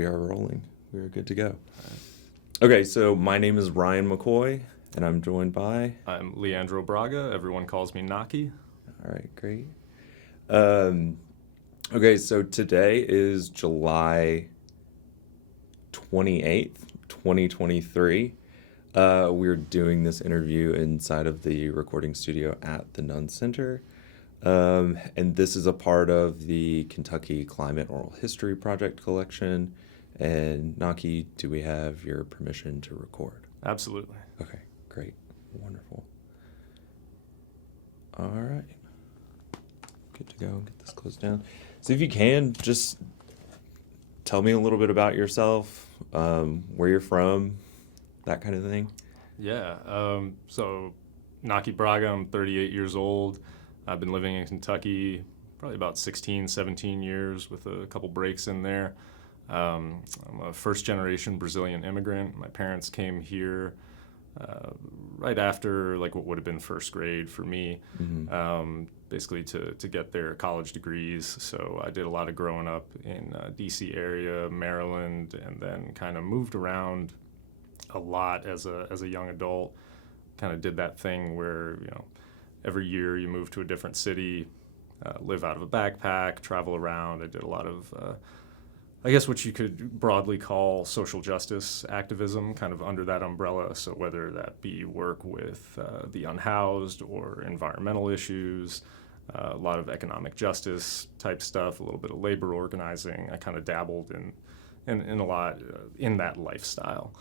We are rolling. We are good to go. Okay, so my name is Ryan McCoy, and I'm joined by... I'm Leandro Braga. Everyone calls me Nachie. All right, great. Okay, so today is July 28th, 2023. We're doing this interview inside of the recording studio at the Nunn Center. And this is a part of the Kentucky Climate Oral History Project collection. And Nachie, do we have your permission to record? Absolutely. Okay, great. Wonderful. All right. Good to go. Get this closed down. So if you can, just tell me a little bit about yourself, where you're from, that kind of thing. Yeah. So Nachie Braga, I'm 38 years old. I've been living in Kentucky probably about 16, 17 years with a couple breaks in there. I'm a first-generation Brazilian immigrant. My parents came here right after like what would have been first grade for me, basically to get their college degrees. So I did a lot of growing up in D.C. area, Maryland, and then kind of moved around a lot as a young adult. Kind of did that thing where, you know, every year you move to a different city, live out of a backpack, travel around. I did a lot of I guess what you could broadly call social justice activism, kind of under that umbrella. So whether that be work with the unhoused or environmental issues, a lot of economic justice type stuff, a little bit of labor organizing. I kind of dabbled in a lot in that lifestyle.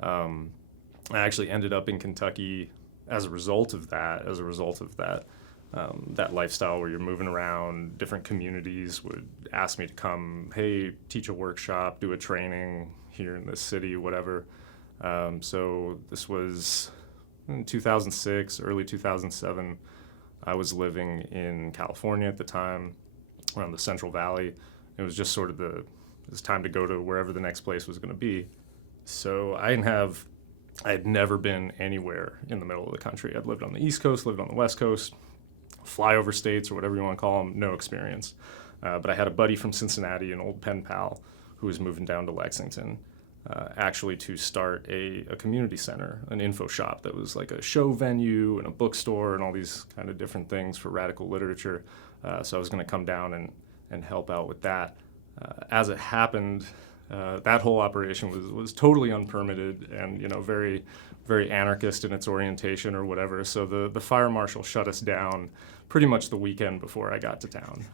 I actually ended up in Kentucky as a result of that. That lifestyle where you're moving around, different communities would ask me to come, hey, teach a workshop, do a training here in this city, whatever. So this was in 2006, early 2007. I was living in California at the time, around the Central Valley. It was just sort of it was time to go to wherever the next place was going to be. So I had never been anywhere in the middle of the country. I'd lived on the East Coast, lived on the West Coast, flyover states or whatever you want to call them, no experience. But I had a buddy from Cincinnati, an old pen pal, who was moving down to Lexington, actually to start a community center, an info shop that was like a show venue and a bookstore and all these kind of different things for radical literature. So I was going to come down and help out with that. As it happened, that whole operation was totally unpermitted and, you know, very, very anarchist in its orientation or whatever. So the fire marshal shut us down pretty much the weekend before I got to town.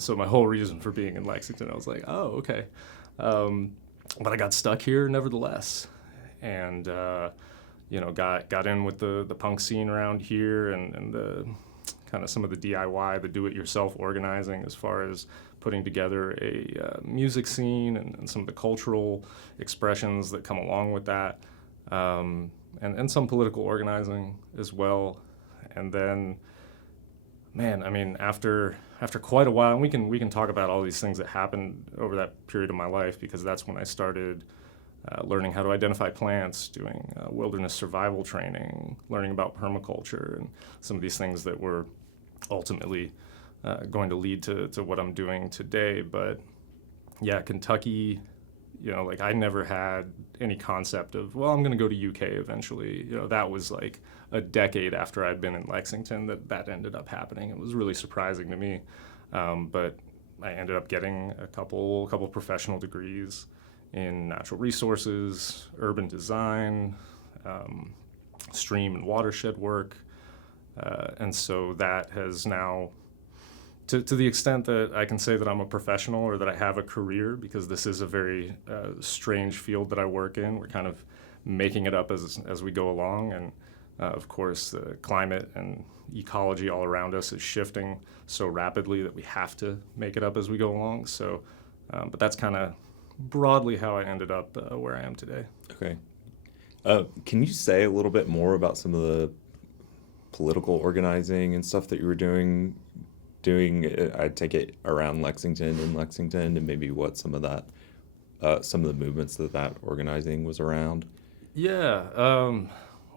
So my whole reason for being in Lexington, I was like, oh, okay. But I got stuck here nevertheless. And, you know, got in with the punk scene around here and the kind of some of the DIY, the do-it-yourself organizing as far as putting together a music scene and some of the cultural expressions that come along with that, and some political organizing as well. And then, man, I mean, after quite a while, and we can talk about all these things that happened over that period of my life, because that's when I started learning how to identify plants, doing wilderness survival training, learning about permaculture, and some of these things that were ultimately going to lead to what I'm doing today. But yeah, Kentucky, you know, like I never had any concept of, well, I'm going to go to UK eventually. You know, that was like a decade after I'd been in Lexington that ended up happening. It was really surprising to me. But I ended up getting a couple professional degrees in natural resources, urban design, stream and watershed work. And so that has now, to the extent that I can say that I'm a professional or that I have a career, because this is a very strange field that I work in. We're kind of making it up as we go along. And of course, the climate and ecology all around us is shifting so rapidly that we have to make it up as we go along. So, but that's kind of broadly how I ended up where I am today. Okay. Can you say a little bit more about some of the political organizing and stuff that you were doing, I take it, around Lexington and maybe what some of the movements that organizing was around? Yeah.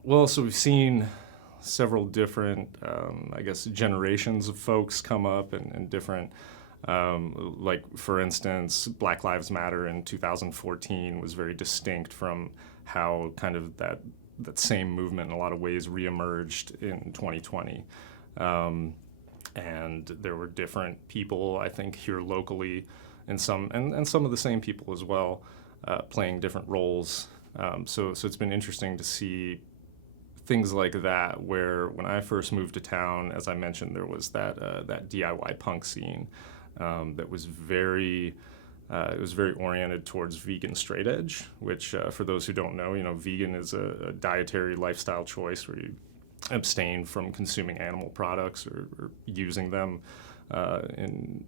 Well, so we've seen several different, I guess, generations of folks come up and different Like, for instance, Black Lives Matter in 2014 was very distinct from how kind of that same movement in a lot of ways reemerged in 2020. And there were different people, I think, here locally, and some of the same people as well, playing different roles. So it's been interesting to see things like that, where when I first moved to town, as I mentioned, there was that DIY punk scene that was very oriented towards vegan straight edge, which for those who don't know, vegan is a dietary lifestyle choice where you abstain from consuming animal products or using them in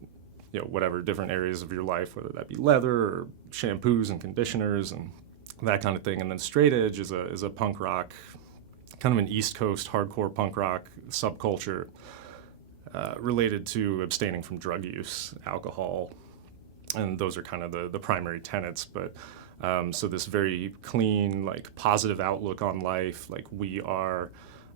whatever different areas of your life, whether that be leather or shampoos and conditioners and that kind of thing. And then straight edge is a punk rock, kind of an East Coast hardcore punk rock subculture related to abstaining from drug use, alcohol, and those are kind of the primary tenets. But so this very clean, like, positive outlook on life, like we are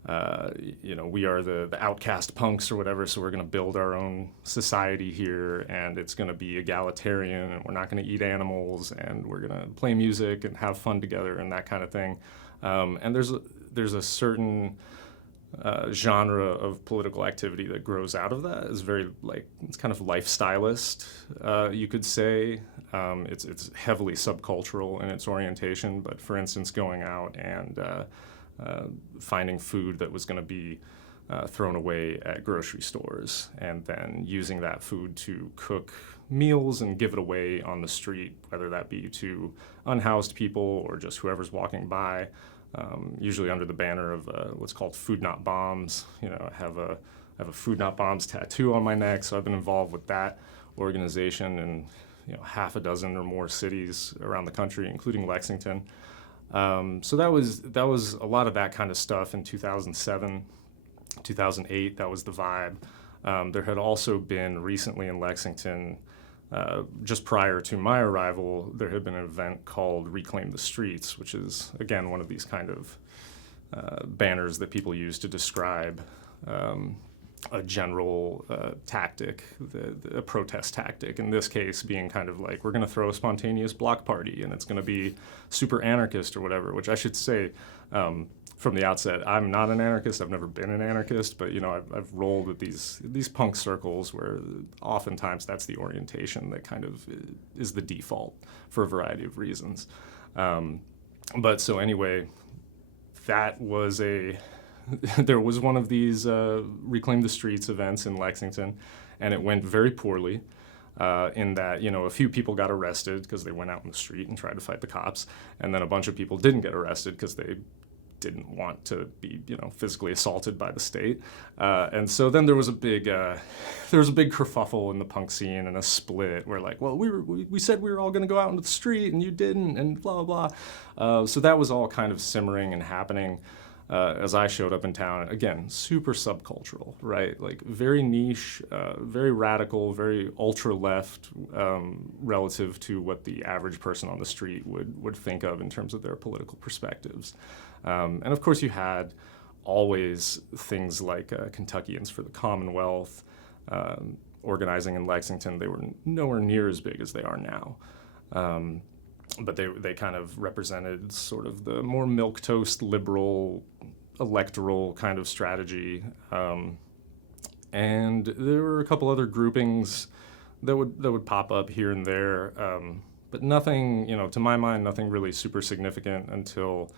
the outcast punks or whatever, so we're going to build our own society here, and it's going to be egalitarian, and we're not going to eat animals, and we're going to play music and have fun together and that kind of thing. And there's a certain genre of political activity that grows out of that. It's very, like, it's kind of lifestylist, you could say. It's heavily subcultural in its orientation, but for instance, going out and finding food that was going to be thrown away at grocery stores, and then using that food to cook meals and give it away on the street, whether that be to unhoused people or just whoever's walking by, usually under the banner of what's called Food Not Bombs. I have a Food Not Bombs tattoo on my neck, so I've been involved with that organization in half a dozen or more cities around the country, including Lexington. So that was a lot of that kind of stuff in 2007, 2008. That was the vibe. There had also been recently in Lexington, just prior to my arrival, there had been an event called Reclaim the Streets, which is, again, one of these kind of banners that people use to describe a general tactic, a protest tactic. In this case, being kind of like, we're going to throw a spontaneous block party, and it's going to be super anarchist or whatever. Which I should say from the outset, I'm not an anarchist. I've never been an anarchist, but I've rolled with these punk circles where oftentimes that's the orientation that kind of is the default for a variety of reasons. But so anyway, that was there was one of these Reclaim the Streets events in Lexington, and it went very poorly in that, a few people got arrested because they went out in the street and tried to fight the cops, and then a bunch of people didn't get arrested because they didn't want to be, physically assaulted by the state. And so then there was a big kerfuffle in the punk scene and a split where, like, well, we said we were all going to go out into the street and you didn't, and blah, blah, blah. So that was all kind of simmering and happening as I showed up in town. Again, super subcultural, right? Like, very niche, very radical, very ultra-left relative to what the average person on the street would think of in terms of their political perspectives. And of course, you had always things like Kentuckians for the Commonwealth organizing in Lexington. They were nowhere near as big as they are now. But they kind of represented sort of the more milquetoast liberal electoral kind of strategy. And there were a couple other groupings that would pop up here and there. But nothing, to my mind, nothing really super significant until,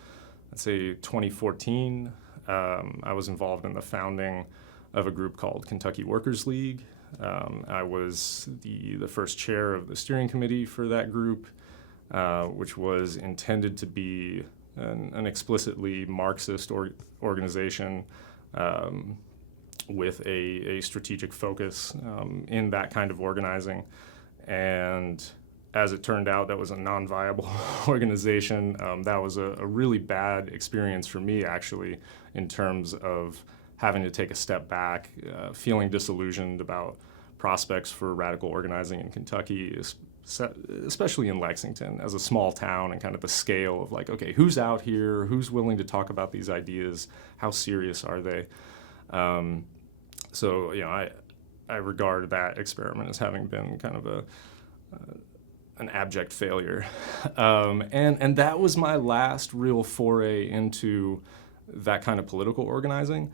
let's say, 2014. I was involved in the founding of a group called Kentucky Workers League. I was the first chair of the steering committee for that group, which was intended to be an explicitly Marxist organization with a strategic focus in that kind of organizing. And as it turned out, that was a non-viable organization. That was a really bad experience for me, actually, in terms of having to take a step back, feeling disillusioned about prospects for radical organizing in Kentucky, especially in Lexington, as a small town, and kind of the scale of, like, okay, who's out here? Who's willing to talk about these ideas? How serious are they? So, I regard that experiment as having been kind of an abject failure. And that was my last real foray into that kind of political organizing.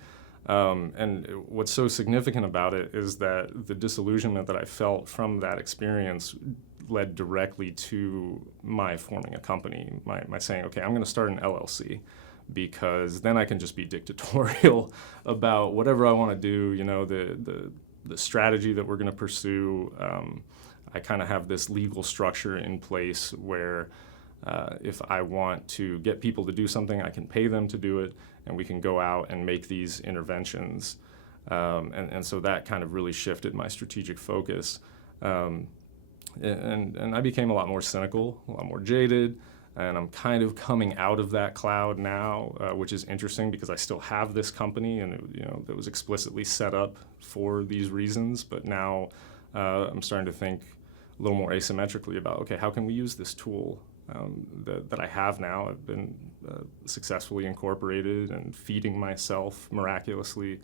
And what's so significant about it is that the disillusionment that I felt from that experience led directly to my forming a company, my saying, okay, I'm going to start an LLC, because then I can just be dictatorial about whatever I want to do, you know, the strategy that we're going to pursue. I kind of have this legal structure in place where if I want to get people to do something, I can pay them to do it, and we can go out and make these interventions. And so that kind of really shifted my strategic focus. And I became a lot more cynical, a lot more jaded, and I'm kind of coming out of that cloud now, which is interesting because I still have this company, and that was explicitly set up for these reasons. But now I'm starting to think a little more asymmetrically about, okay, how can we use this tool that I have now? I've been successfully incorporated and feeding myself miraculously,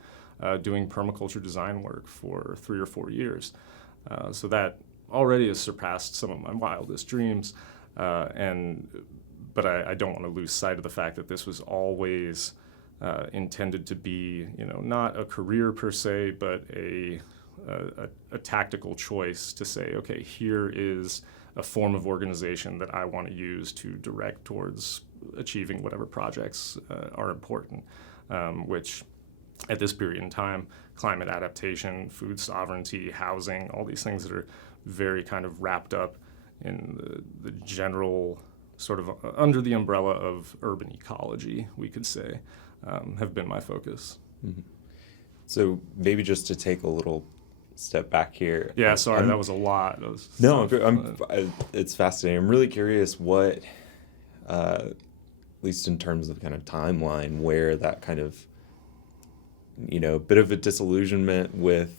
doing permaculture design work for 3 or 4 years. So that already has surpassed some of my wildest dreams. But I don't want to lose sight of the fact that this was always intended to be, not a career per se, but a tactical choice to say, okay, here is a form of organization that I want to use to direct towards achieving whatever projects are important, which at this period in time, climate adaptation, food sovereignty, housing, all these things that are very kind of wrapped up in the general sort of under the umbrella of urban ecology, we could say, have been my focus. Mm-hmm. So maybe just to take a little step back here. Yeah, sorry, that was a lot. It's fascinating. I'm really curious what, at least in terms of kind of timeline, where that kind of, bit of a disillusionment with,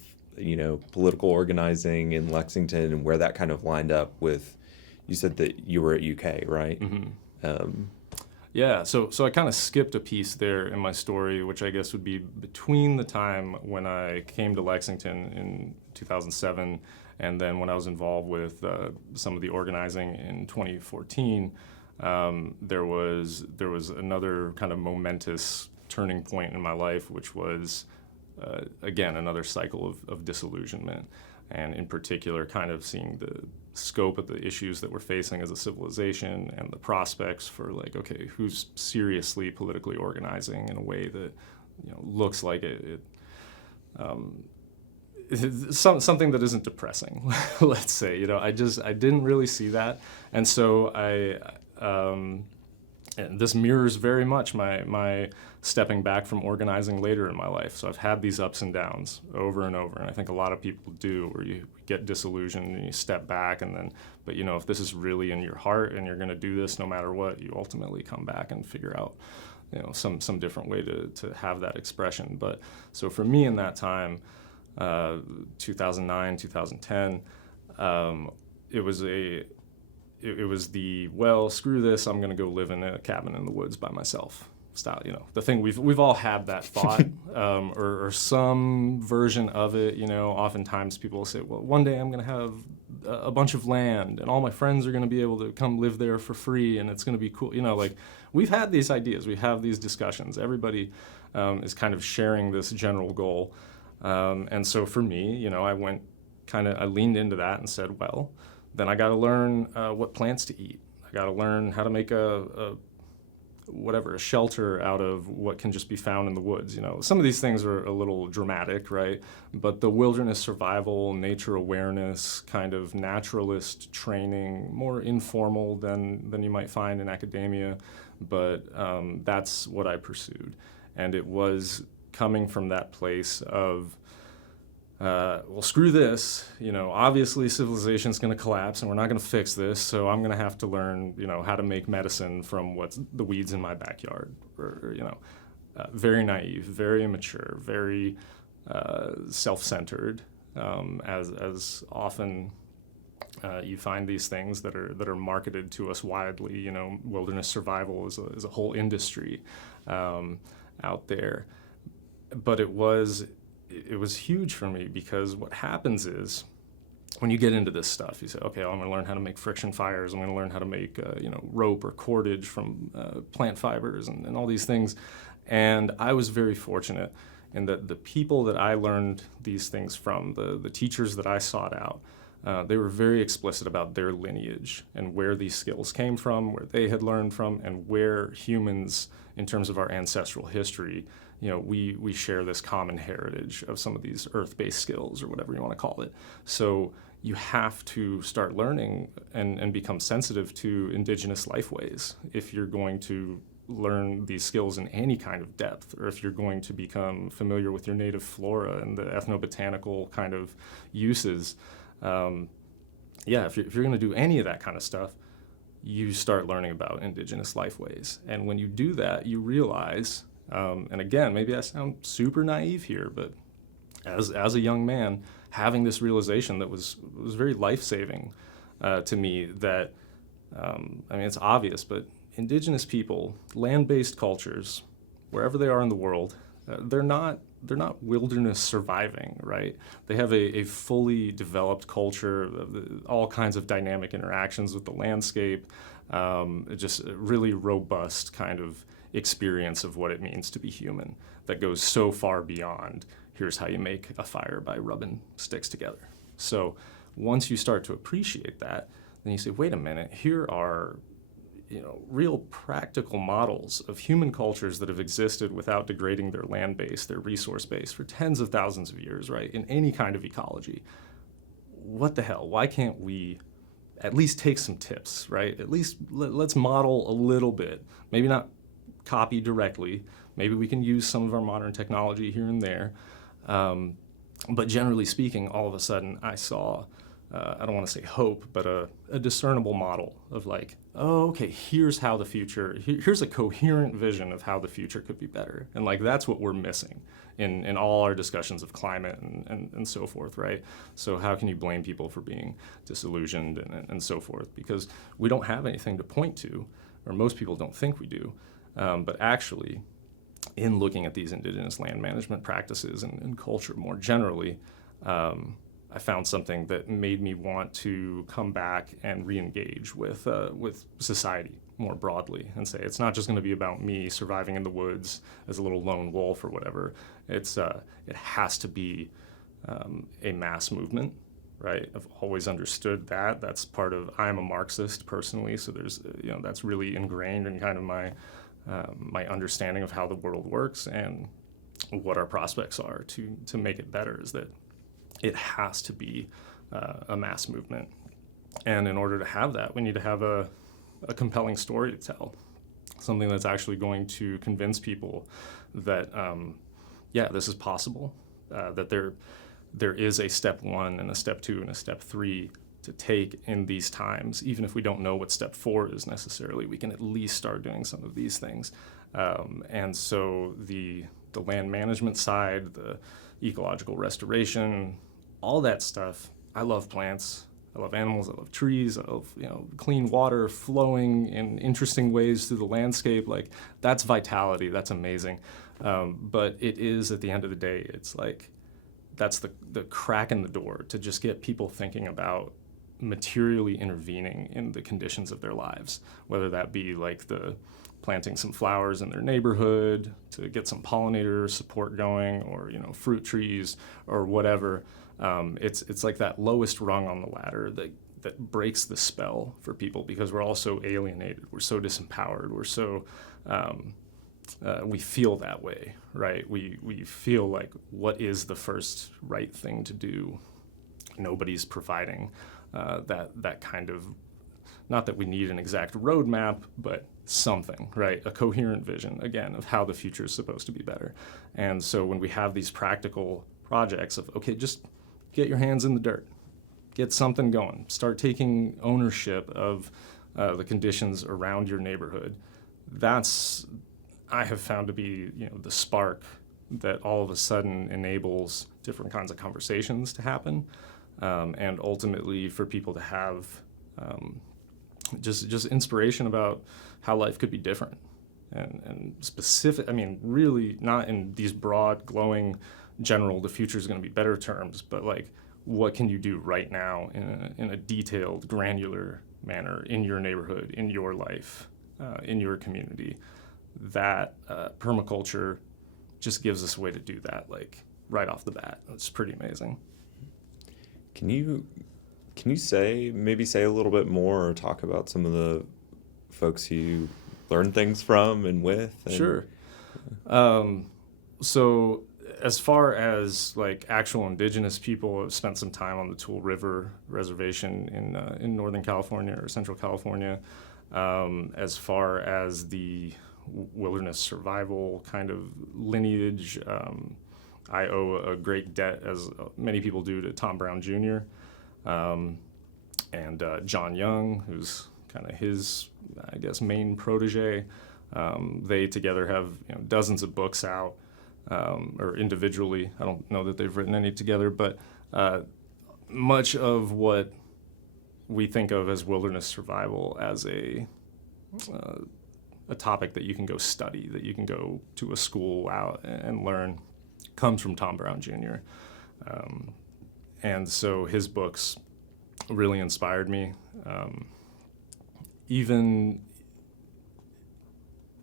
political organizing in Lexington, and where that kind of lined up with, you said that you were at UK, right? Mm-hmm. Yeah, so I kind of skipped a piece there in my story, which I guess would be between the time when I came to Lexington in 2007 and then when I was involved with some of the organizing in 2014. There was another kind of momentous turning point in my life, which was, again, another cycle of disillusionment, and in particular kind of seeing the scope of the issues that we're facing as a civilization and the prospects for, like, okay, who's seriously politically organizing in a way that looks like something that isn't depressing, let's say. I didn't really see that, and so and this mirrors very much my stepping back from organizing later in my life. So I've had these ups and downs over and over, and I think a lot of people do, where you get disillusioned and you step back, but if this is really in your heart and you're going to do this no matter what, you ultimately come back and figure out some different way to have that expression. But so for me in that time, 2009, 2010, it was the, well, screw this, I'm going to go live in a cabin in the woods by myself style. The thing we've all had that thought, or some version of it. Oftentimes people will say, well, one day I'm going to have a bunch of land and all my friends are going to be able to come live there for free and it's going to be cool. We've had these ideas, we have these discussions. Everybody is kind of sharing this general goal. And so for me, I leaned into that and said, well, then I got to learn what plants to eat. I got to learn how to make a shelter out of what can just be found in the woods. Some of these things are a little dramatic, right? But the wilderness survival, nature awareness, kind of naturalist training, more informal than you might find in academia, but that's what I pursued. And it was coming from that place of, well, screw this, obviously civilization's going to collapse and we're not going to fix this, so I'm going to have to learn, how to make medicine from what's the weeds in my backyard, or very naive, very immature, very self-centered, as often you find these things that are marketed to us widely. Wilderness survival is a whole industry out there, but it was it was huge for me, because what happens is when you get into this stuff, you say, okay, I'm going to learn how to make friction fires. I'm going to learn how to make rope or cordage from plant fibers and all these things. And I was very fortunate in that the people that I learned these things from, the teachers that I sought out, they were very explicit about their lineage and where these skills came from, where they had learned from, and where humans, in terms of our ancestral history, we share this common heritage of some of these earth-based skills, or whatever you want to call it. So you have to start learning and become sensitive to indigenous lifeways if you're going to learn these skills in any kind of depth, or if you're going to become familiar with your native flora and the ethnobotanical kind of uses. If you're going to do any of that kind of stuff, you start learning about indigenous lifeways. And when you do that, you realize, and again, maybe I sound super naive here, but as a young man, having this realization that was very life-saving to me, that, it's obvious, but indigenous people, land-based cultures, wherever they are in the world, they're not wilderness surviving, right? They have a fully developed culture, all kinds of dynamic interactions with the landscape, just a really robust kind of experience of what it means to be human that goes so far beyond, here's how you make a fire by rubbing sticks together. So once you start to appreciate that, then you say, wait a minute, here are real practical models of human cultures that have existed without degrading their land base, their resource base for tens of thousands of years, right, in any kind of ecology. What the hell? Why can't we at least take some tips, right? At least let's model a little bit. Maybe not copy directly. Maybe we can use some of our modern technology here and there. But generally speaking, all of a sudden I saw, I don't want to say hope, but a discernible model of like, oh, okay, here's how the future, here's a coherent vision of how the future could be better. And like, that's what we're missing in all our discussions of climate and so forth, right? So how can you blame people for being disillusioned and so forth? Because we don't have anything to point to, or most people don't think we do. But actually, in looking at these indigenous land management practices and culture more generally, I found something that made me want to come back and re-engage with society more broadly and say, it's not just going to be about me surviving in the woods as a little lone wolf or whatever. It has to be a mass movement, right? I've always understood that. That's part of, I'm a Marxist personally, so there's, that's really ingrained in kind of my understanding of how the world works and what our prospects are to make it better, is that it has to be a mass movement. And in order to have that, we need to have a compelling story to tell, something that's actually going to convince people that, this is possible, that there is a step one and a step two and a step three to take in these times. Even if we don't know what step 4 is necessarily, we can at least start doing some of these things. And so the land management side, the ecological restoration, all that stuff. I love plants. I love animals. I love trees. I love clean water flowing in interesting ways through the landscape. Like, that's vitality. That's amazing. But it is, at the end of the day, it's like that's the crack in the door to just get people thinking about materially intervening in the conditions of their lives, whether that be like the planting some flowers in their neighborhood to get some pollinator support going, or fruit trees or whatever. It's like that lowest rung on the ladder that breaks the spell for people, because we're all so alienated, we're so disempowered, we're so we feel that way, right? We feel like, what is the first right thing to do? Nobody's providing that kind of, not that we need an exact roadmap, but something, right? A coherent vision, again, of how the future is supposed to be better. And so when we have these practical projects of, okay, just get your hands in the dirt, get something going, start taking ownership of the conditions around your neighborhood, that's, I have found to be, the spark that all of a sudden enables different kinds of conversations to happen, and ultimately for people to have just inspiration about how life could be different and specific. I mean, really not in these broad, glowing general, the future is going to be better terms, but like, what can you do right now in a detailed, granular manner in your neighborhood, in your life, in your community? That permaculture just gives us a way to do that, like right off the bat. It's pretty amazing. Can you maybe say a little bit more or talk about some of the folks you learned things from and with? And, Sure. So as far as like actual indigenous people, I've spent some time on the Tool River Reservation in Northern California or Central California. As far as the wilderness survival kind of lineage, I owe a great debt, as many people do, to Tom Brown Jr. And John Young, who's kind of his, I guess, main protege. They together have dozens of books out, or individually. I don't know that they've written any together, but much of what we think of as wilderness survival as a topic that you can go study, that you can go to a school out and learn, comes from Tom Brown Jr. And so his books really inspired me, even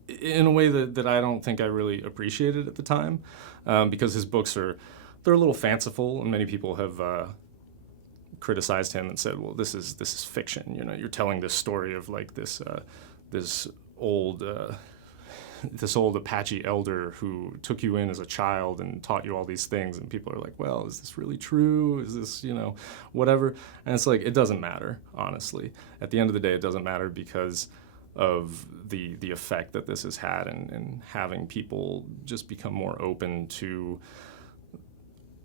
in a way that I don't think I really appreciated at the time, because his books they're a little fanciful, and many people have criticized him and said, well, this is fiction. You're telling this story of like this old Apache elder who took you in as a child and taught you all these things, and people are like, well, is this really true? Is this, whatever? And it's like, it doesn't matter, honestly. At the end of the day, it doesn't matter because of the effect that this has had and having people just become more open to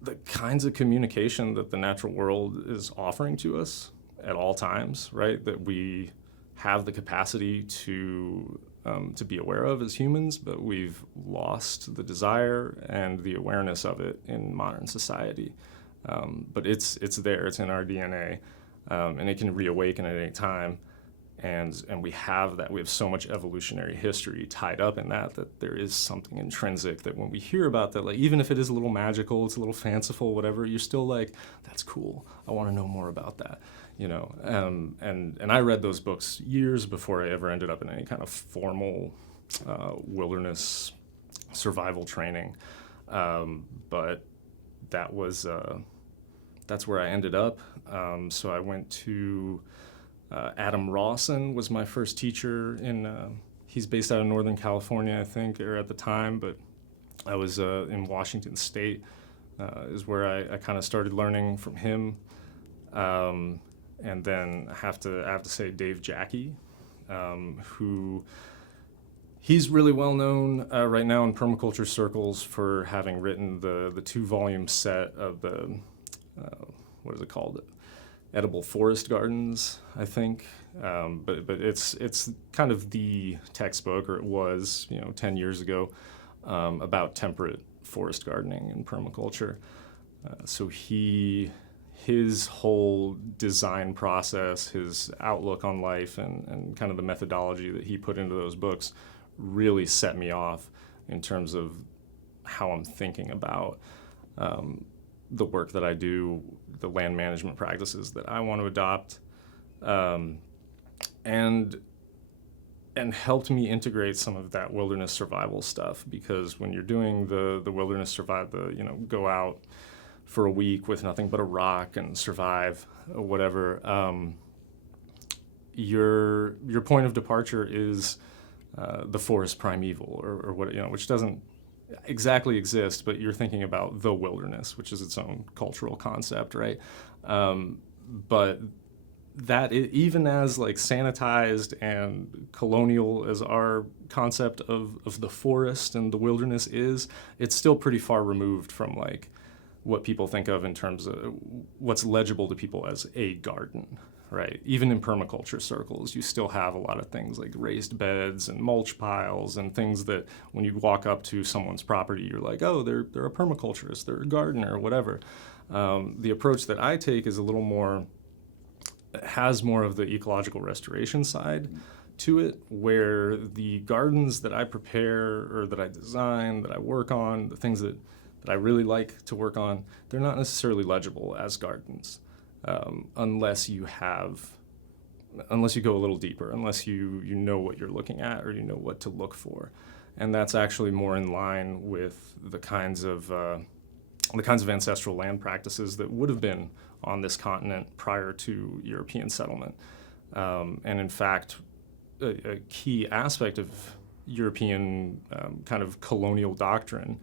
the kinds of communication that the natural world is offering to us at all times, right? That we have the capacity to be aware of as humans, but we've lost the desire and the awareness of it in modern society. But it's there, it's in our DNA, and it can reawaken at any time. And we have that. We have so much evolutionary history tied up in that there is something intrinsic that when we hear about that, like even if it is a little magical, it's a little fanciful, whatever, you're still like, that's cool. I want to know more about that. And I read those books years before I ever ended up in any kind of formal wilderness survival training. But that was that's where I ended up. So I went to Adam Rawson was my first teacher he's based out of Northern California, I think, or at the time, but I was in Washington State is where I kind of started learning from him. And then I have to say Dave Jackie, who he's really well known right now in permaculture circles for having written the 2-volume set of the, what is it called? Edible Forest Gardens, I think. But it's kind of the textbook, or it was, 10 years ago, about temperate forest gardening and permaculture. So his whole design process, his outlook on life, and kind of the methodology that he put into those books really set me off in terms of how I'm thinking about the work that I do, the land management practices that I want to adopt, and helped me integrate some of that wilderness survival stuff. Because when you're doing the wilderness survival, go out for a week with nothing but a rock and survive, or whatever, your point of departure is the forest primeval, or what, which doesn't exactly exist, but you're thinking about the wilderness, which is its own cultural concept, right? But that even as like sanitized and colonial as our concept of the forest and the wilderness is, it's still pretty far removed from like what people think of in terms of what's legible to people as a garden, right? Even in permaculture circles, you still have a lot of things like raised beds and mulch piles and things that when you walk up to someone's property, you're like, oh, they're a permaculturist, they're a gardener, or whatever. The approach that I take is a little more, has more of the ecological restoration side to it, where the gardens that I prepare or that I design, that I work on, the things that that I really like to work on, they're not necessarily legible as gardens, unless you go a little deeper, unless you know what you're looking at or you know what to look for. And that's actually more in line with the kinds of ancestral land practices that would have been on this continent prior to European settlement. And in fact, a key aspect of European kind of colonial doctrine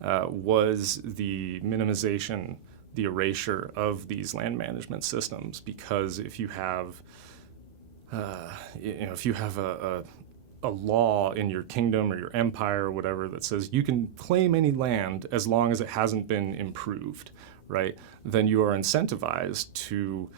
was the minimization, the erasure of these land management systems, because if you have a law in your kingdom or your empire or whatever that says you can claim any land as long as it hasn't been improved, right? Then you are incentivized to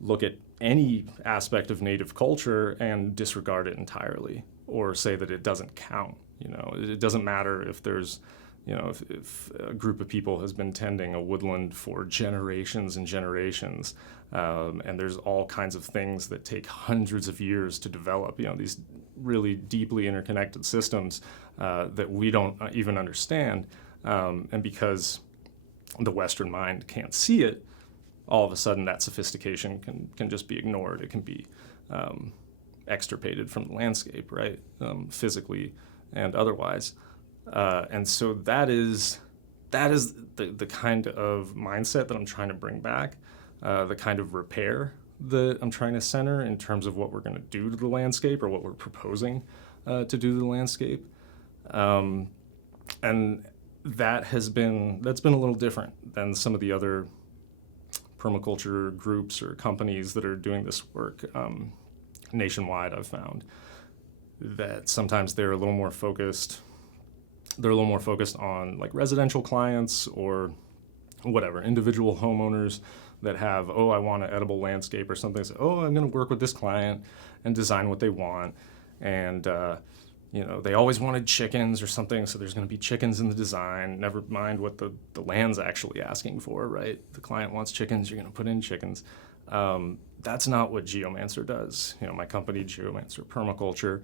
look at any aspect of native culture and disregard it entirely, or say that it doesn't count. It doesn't matter if there's, if a group of people has been tending a woodland for generations and generations, and there's all kinds of things that take hundreds of years to develop, these really deeply interconnected systems that we don't even understand. And because the Western mind can't see it, all of a sudden that sophistication can just be ignored. It can be extirpated from the landscape, right? Physically and otherwise. And so that is the kind of mindset that I'm trying to bring back, the kind of repair that I'm trying to center in terms of what we're going to do to the landscape, or what we're proposing to do to the landscape. And that's been a little different than some of the other permaculture groups or companies that are doing this work nationwide. I've found that sometimes they're a little more focused on like residential clients or whatever, individual homeowners that have, I want an edible landscape or something. So, I'm going to work with this client and design what they want. And, they always wanted chickens or something, so there's going to be chickens in the design, never mind what the land's actually asking for, right? The client wants chickens, you're going to put in chickens. That's not what Geomancer does. My company, Geomancer Permaculture,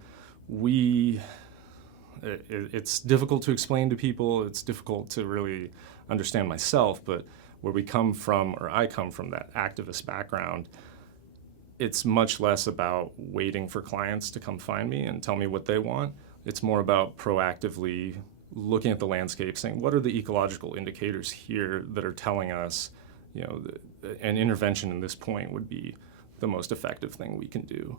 it's difficult to explain to people. It's difficult to really understand myself, but where we come from, or I come from, that activist background, it's much less about waiting for clients to come find me and tell me what they want. It's more about proactively looking at the landscape, saying, what are the ecological indicators here that are telling us, an intervention in this point would be the most effective thing we can do.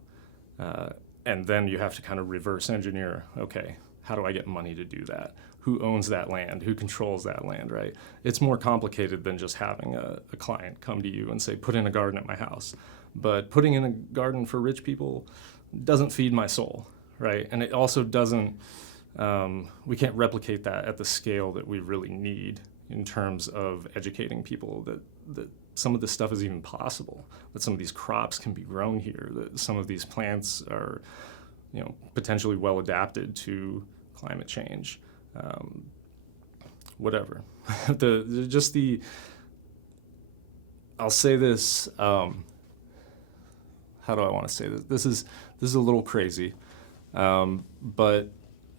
And then you have to kind of reverse engineer, okay, how do I get money to do that? Who owns that land? Who controls that land, right? It's more complicated than just having a client come to you and say, put in a garden at my house. But putting in a garden for rich people doesn't feed my soul, right? And it also doesn't, we can't replicate that at the scale that we really need in terms of educating people that some of this stuff is even possible, that some of these crops can be grown here, that some of these plants are, potentially well adapted to climate change, whatever. I'll say this, how do I want to say this? This is a little crazy, but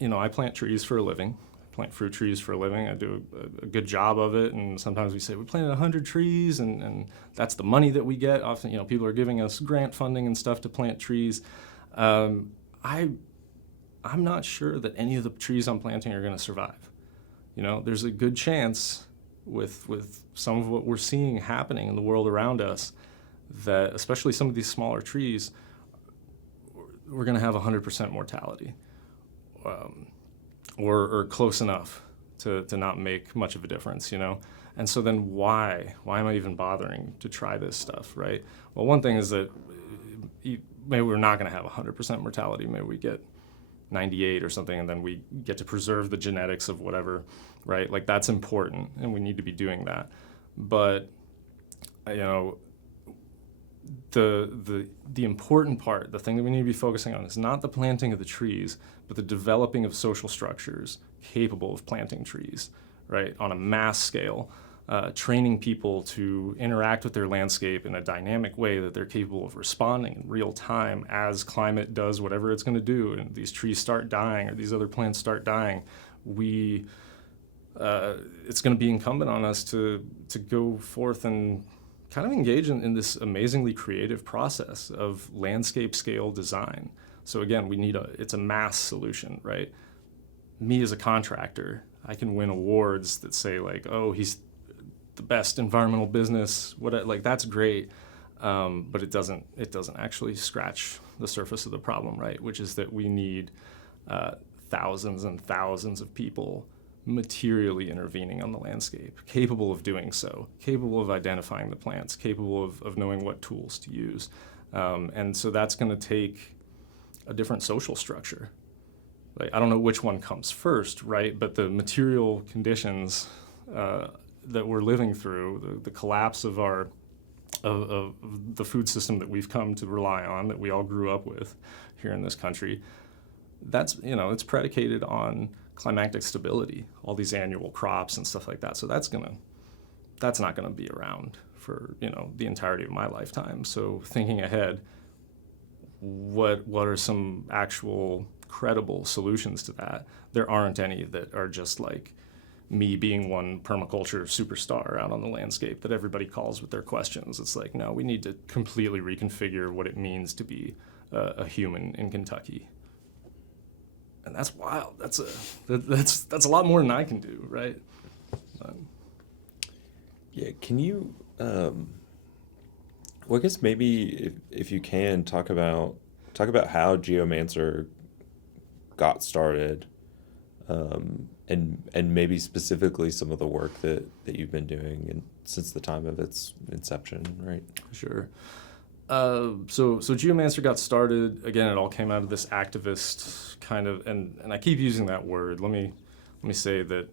I plant trees for a living. I plant fruit trees for a living. I do a good job of it, and sometimes we say we planted 100 trees, and that's the money that we get. Often, people are giving us grant funding and stuff to plant trees. I'm not sure that any of the trees I'm planting are going to survive. There's a good chance with some of what we're seeing happening in the world around us, that especially some of these smaller trees, we're going to have 100% mortality, or close enough to not make much of a difference, And so then why am I even bothering to try this stuff, right? Well, one thing is that maybe we're not going to have 100% mortality. Maybe we get 98 or something, and then we get to preserve the genetics of whatever, right? Like, that's important, and we need to be doing that. But, the important part, the thing that we need to be focusing on, is not the planting of the trees, but the developing of social structures capable of planting trees, right, on a mass scale, training people to interact with their landscape in a dynamic way that they're capable of responding in real time as climate does whatever it's going to do, and these trees start dying or these other plants start dying. We it's going to be incumbent on us to go forth and kind of engage in this amazingly creative process of landscape scale design. So again, it's a mass solution, right? Me as a contractor, I can win awards that say like, oh, he's the best environmental business, like that's great. But it doesn't actually scratch the surface of the problem, right? Which is that we need thousands and thousands of people materially intervening on the landscape, capable of doing so, capable of identifying the plants, capable of knowing what tools to use. And so that's going to take a different social structure. Like, I don't know which one comes first, right? But the material conditions that we're living through, the collapse of of the food system that we've come to rely on, that we all grew up with here in this country, that's, it's predicated on climatic stability, all these annual crops and stuff like that. So that's not gonna be around for, the entirety of my lifetime. So thinking ahead, what are some actual credible solutions to that? There aren't any that are just like me being one permaculture superstar out on the landscape that everybody calls with their questions. It's like, no, we need to completely reconfigure what it means to be a human in Kentucky. And that's wild. That's a lot more than I can do, right? Yeah, can you, well, I guess maybe if you can talk about how Geomancer got started, and maybe specifically some of the work that you've been doing since the time of its inception, right? Sure. So Geomancer got started, again, it all came out of this activist kind of, and I keep using that word. Let me say that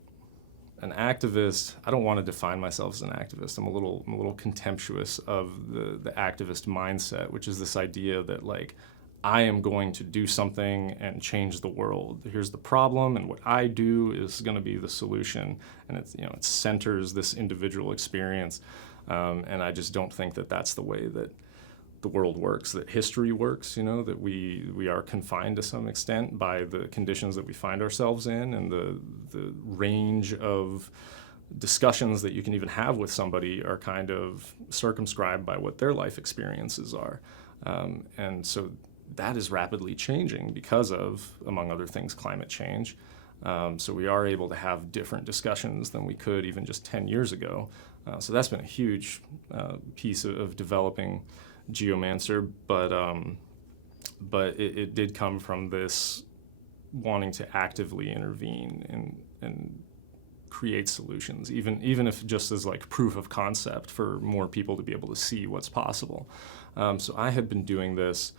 an activist, I don't want to define myself as an activist. I'm a little contemptuous of the activist mindset, which is this idea that like, I am going to do something and change the world. Here's the problem, and what I do is going to be the solution. And it centers this individual experience. And I just don't think that that's the way that the world works, that history works, that we are confined to some extent by the conditions that we find ourselves in, and the range of discussions that you can even have with somebody are kind of circumscribed by what their life experiences are. And so that is rapidly changing because of, among other things, climate change. So we are able to have different discussions than we could even just 10 years ago. So that's been a huge piece of developing Geomancer, but it did come from this wanting to actively intervene and create solutions, even if just as like proof of concept for more people to be able to see what's possible. So I had been doing this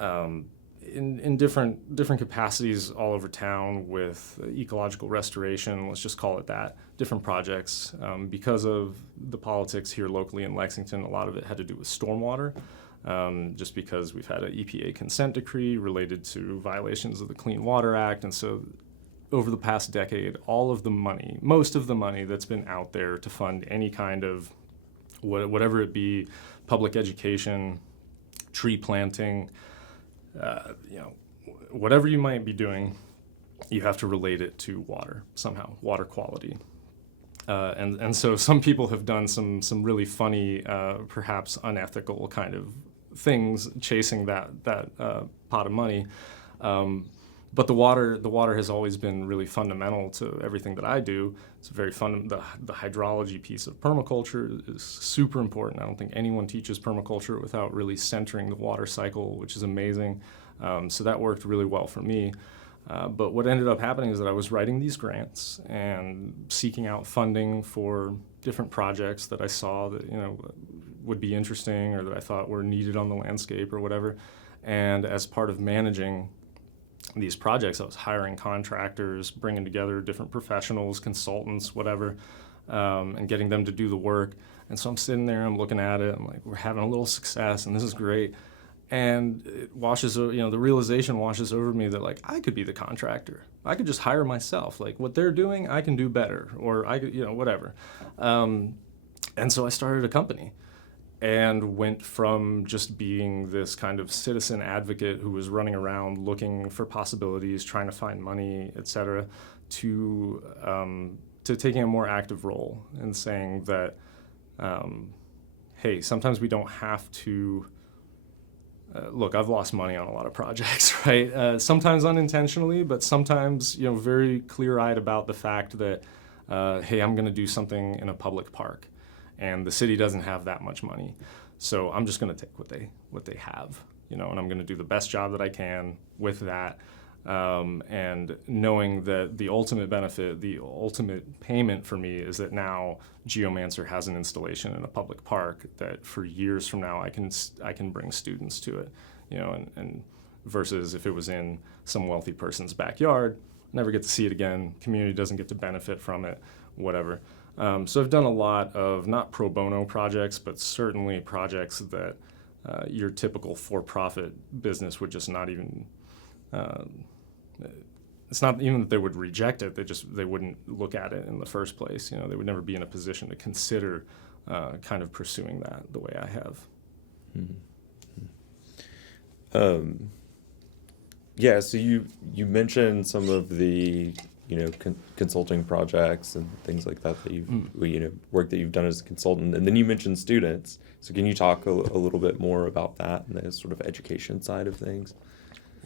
in different capacities all over town with ecological restoration, let's just call it that, different projects. Because of the politics here locally in Lexington, a lot of it had to do with stormwater, just because we've had an EPA consent decree related to violations of the Clean Water Act. And so over the past decade, most of the money that's been out there to fund any kind of, whatever it be, public education, tree planting, whatever you might be doing, you have to relate it to water somehow, water quality. And so some people have done some really funny, perhaps unethical kind of things chasing that pot of money. But the water has always been really fundamental to everything that I do. It's very the hydrology piece of permaculture is super important. I don't think anyone teaches permaculture without really centering the water cycle, which is amazing. So that worked really well for me. But what ended up happening is that I was writing these grants and seeking out funding for different projects that I saw that would be interesting or that I thought were needed on the landscape or whatever. And as part of managing these projects, I was hiring contractors, bringing together different professionals, consultants, whatever, and getting them to do the work. And so I'm sitting there, I'm looking at it, I'm like, we're having a little success, and this is great. And it washes, the realization washes over me that like I could be the contractor. I could just hire myself. Like what they're doing, I can do better, or I could, whatever. And so I started a company. and went from just being this kind of citizen advocate who was running around looking for possibilities, trying to find money, et cetera, to taking a more active role and saying that, hey, sometimes we don't have to. Look, I've lost money on a lot of projects, right? Sometimes unintentionally, but sometimes, very clear-eyed about the fact that, hey, I'm going to do something in a public park, and the city doesn't have that much money, so I'm just going to take what they have, and I'm going to do the best job that I can with that, and knowing that the ultimate benefit, the ultimate payment for me is that now Geomancer has an installation in a public park that for years from now I can bring students to it, and versus if it was in some wealthy person's backyard, never get to see it again, community doesn't get to benefit from it, whatever. So I've done a lot of not pro bono projects, but certainly projects that your typical for-profit business would just not even. It's not even that they would reject it; they wouldn't look at it in the first place. They would never be in a position to consider kind of pursuing that the way I have. Mm-hmm. Yeah. So you mentioned some of the consulting projects and things like that you've work that you've done as a consultant, and then you mentioned students. So can you talk a little bit more about that and the sort of education side of things?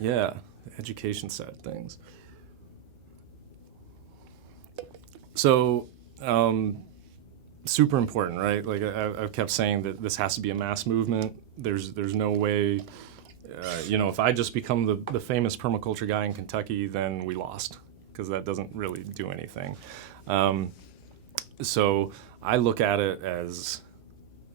Yeah, the education side of things. So, super important, right? Like I've kept saying that this has to be a mass movement. There's no way, if I just become the famous permaculture guy in Kentucky, then we lost, because that doesn't really do anything. So I look at it as,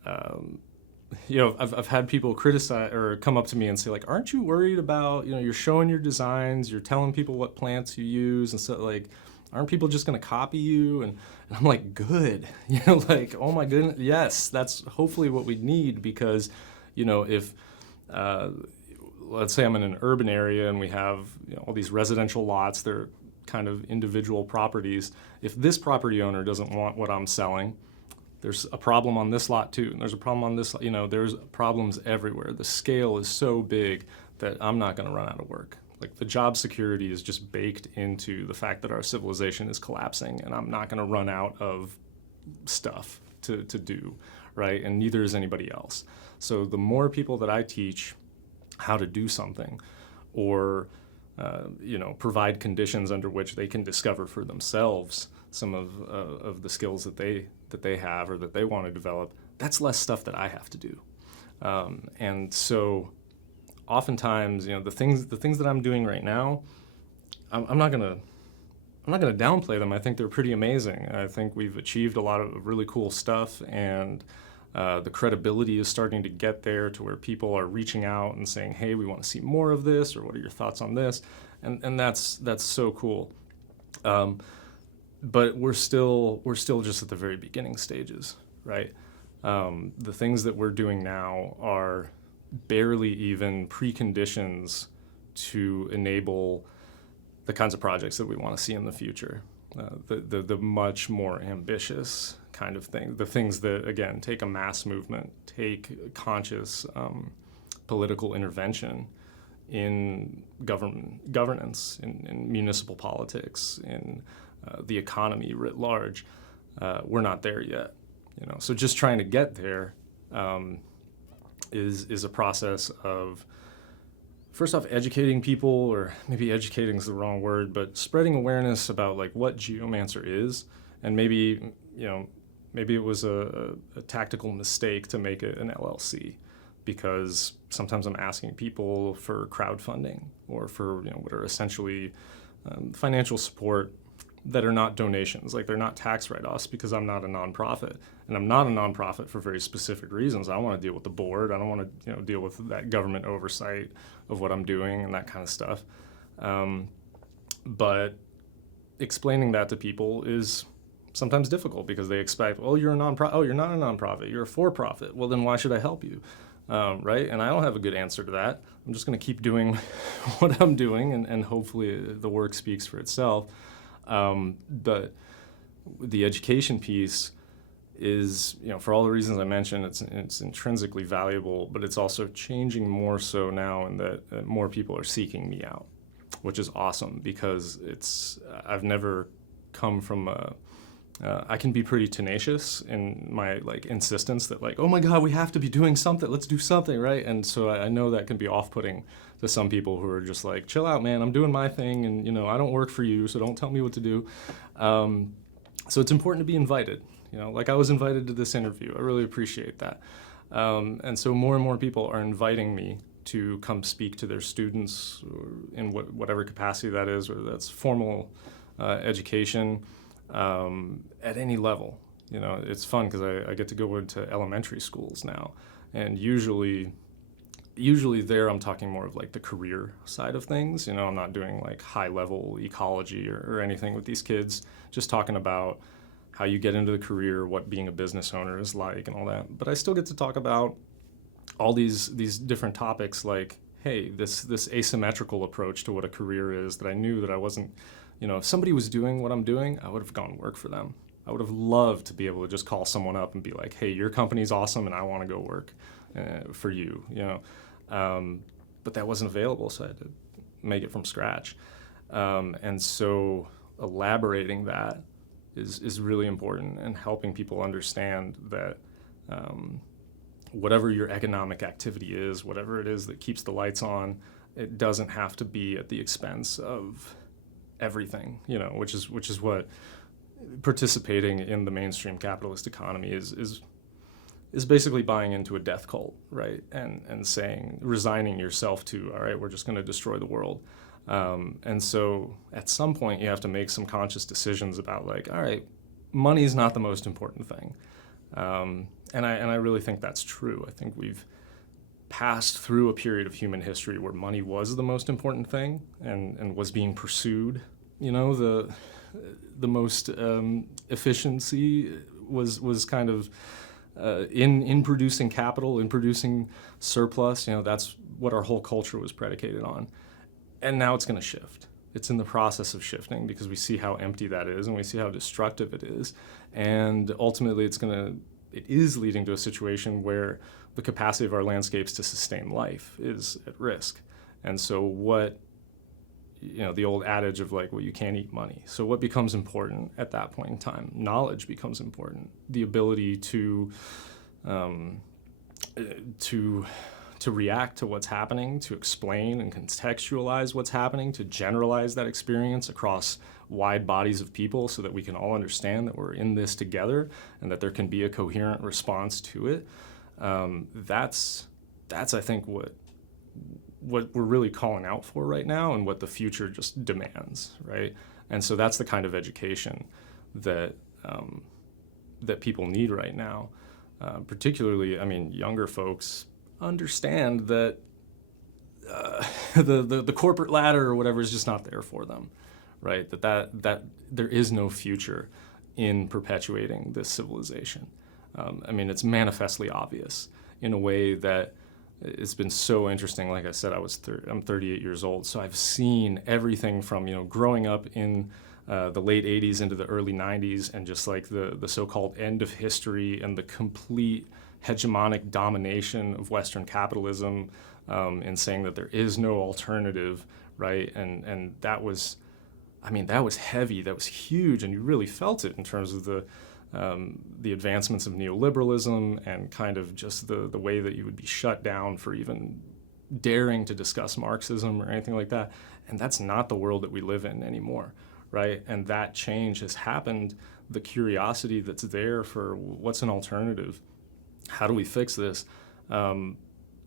I've had people criticize or come up to me and say, like, aren't you worried about, you're showing your designs, you're telling people what plants you use, and so, like, aren't people just going to copy you? And I'm like, good. Like, oh my goodness, yes, that's hopefully what we need, because, if, let's say I'm in an urban area and we have all these residential lots, they're kind of individual properties. If this property owner doesn't want what I'm selling, there's a problem on this lot too, and there's a problem on this, there's problems everywhere. The scale is so big that I'm not going to run out of work. Like, the job security is just baked into the fact that our civilization is collapsing, and I'm not going to run out of stuff to do, right? And neither is anybody else. So the more people that I teach how to do something, or provide conditions under which they can discover for themselves some of the skills that they have or that they want to develop, that's less stuff that I have to do. And so oftentimes, the things that I'm doing right now, I'm not gonna downplay them. I think they're pretty amazing. I think we've achieved a lot of really cool stuff, and the credibility is starting to get there to where people are reaching out and saying, hey, we want to see more of this, or what are your thoughts on this? And that's so cool. But we're still just at the very beginning stages, right? The things that we're doing now are barely even preconditions to enable the kinds of projects that we want to see in the future. The much more ambitious kind of thing, the things that, again, take a mass movement, take conscious political intervention in governance, in municipal politics, in the economy writ large. We're not there yet, So just trying to get there is a process of, first off, educating people, or maybe educating is the wrong word, but spreading awareness about, like, what Geomancer is, and maybe it was a tactical mistake to make it an LLC, because sometimes I'm asking people for crowdfunding or for what are essentially financial support that are not donations, like they're not tax write-offs, because I'm not a nonprofit, and I'm not a nonprofit for very specific reasons. I don't want to deal with the board. I don't want to deal with that government oversight of what I'm doing and that kind of stuff. But explaining that to people is sometimes difficult, because they expect, oh, you're a nonprofit. Oh, you're not a nonprofit. You're a for-profit. Well, then why should I help you? Right? And I don't have a good answer to that. I'm just going to keep doing what I'm doing, and hopefully the work speaks for itself. But the education piece, is, for all the reasons I mentioned, it's intrinsically valuable, but it's also changing more so now in that more people are seeking me out, which is awesome because I've never come from I can be pretty tenacious in my insistence that oh my God, we have to be doing something. Let's do something, right? And so I know that can be off-putting to some people who are just chill out, man. I'm doing my thing, and I don't work for you, so don't tell me what to do. So it's important to be invited. I was invited to this interview. I really appreciate that. And so more and more people are inviting me to come speak to their students in whatever capacity that is, whether that's formal education, at any level. It's fun because I get to go into elementary schools now, and usually there I'm talking more of the career side of things. I'm not doing high level ecology or anything with these kids, just talking about how you get into the career, what being a business owner is like, and all that. But I still get to talk about all these different topics, hey, this asymmetrical approach to what a career is that I knew that I wasn't. If somebody was doing what I'm doing, I would have gone work for them. I would have loved to be able to just call someone up and be like, hey, your company's awesome and I want to go work for you, but that wasn't available, so I had to make it from scratch. And so elaborating that is really important, and helping people understand that whatever your economic activity is, whatever it is that keeps the lights on, it doesn't have to be at the expense of everything, which is what participating in the mainstream capitalist economy is basically buying into a death cult, right? And saying, resigning yourself to, all right, we're just going to destroy the world. And so at some point you have to make some conscious decisions about all right, money is not the most important thing. And I really think that's true. I think we've passed through a period of human history where money was the most important thing and was being pursued. The most efficiency was kind of in producing capital, in producing surplus. That's what our whole culture was predicated on. And now it's going to shift. It's in the process of shifting because we see how empty that is and we see how destructive it is. And ultimately it is leading to a situation where the capacity of our landscapes to sustain life is at risk. And so the old adage of well, you can't eat money. So what becomes important at that point in time? Knowledge becomes important. The ability to react to what's happening, to explain and contextualize what's happening, to generalize that experience across wide bodies of people so that we can all understand that we're in this together and that there can be a coherent response to it. That's I think what we're really calling out for right now, and what the future just demands, right? And so that's the kind of education that people need right now. Particularly, younger folks understand that the corporate ladder or whatever is just not there for them, right? That there is no future in perpetuating this civilization. It's manifestly obvious in a way that it's been so interesting. Like I said, I'm 38 years old, so I've seen everything from growing up in the late 80s into the early 90s, and just the so-called end of history and the complete hegemonic domination of Western capitalism, in saying that there is no alternative, right? And that was heavy, that was huge, and you really felt it in terms of the advancements of neoliberalism and kind of just the way that you would be shut down for even daring to discuss Marxism or anything like that. And that's not the world that we live in anymore, right? And that change has happened. The curiosity that's there for what's an alternative, how do we fix this,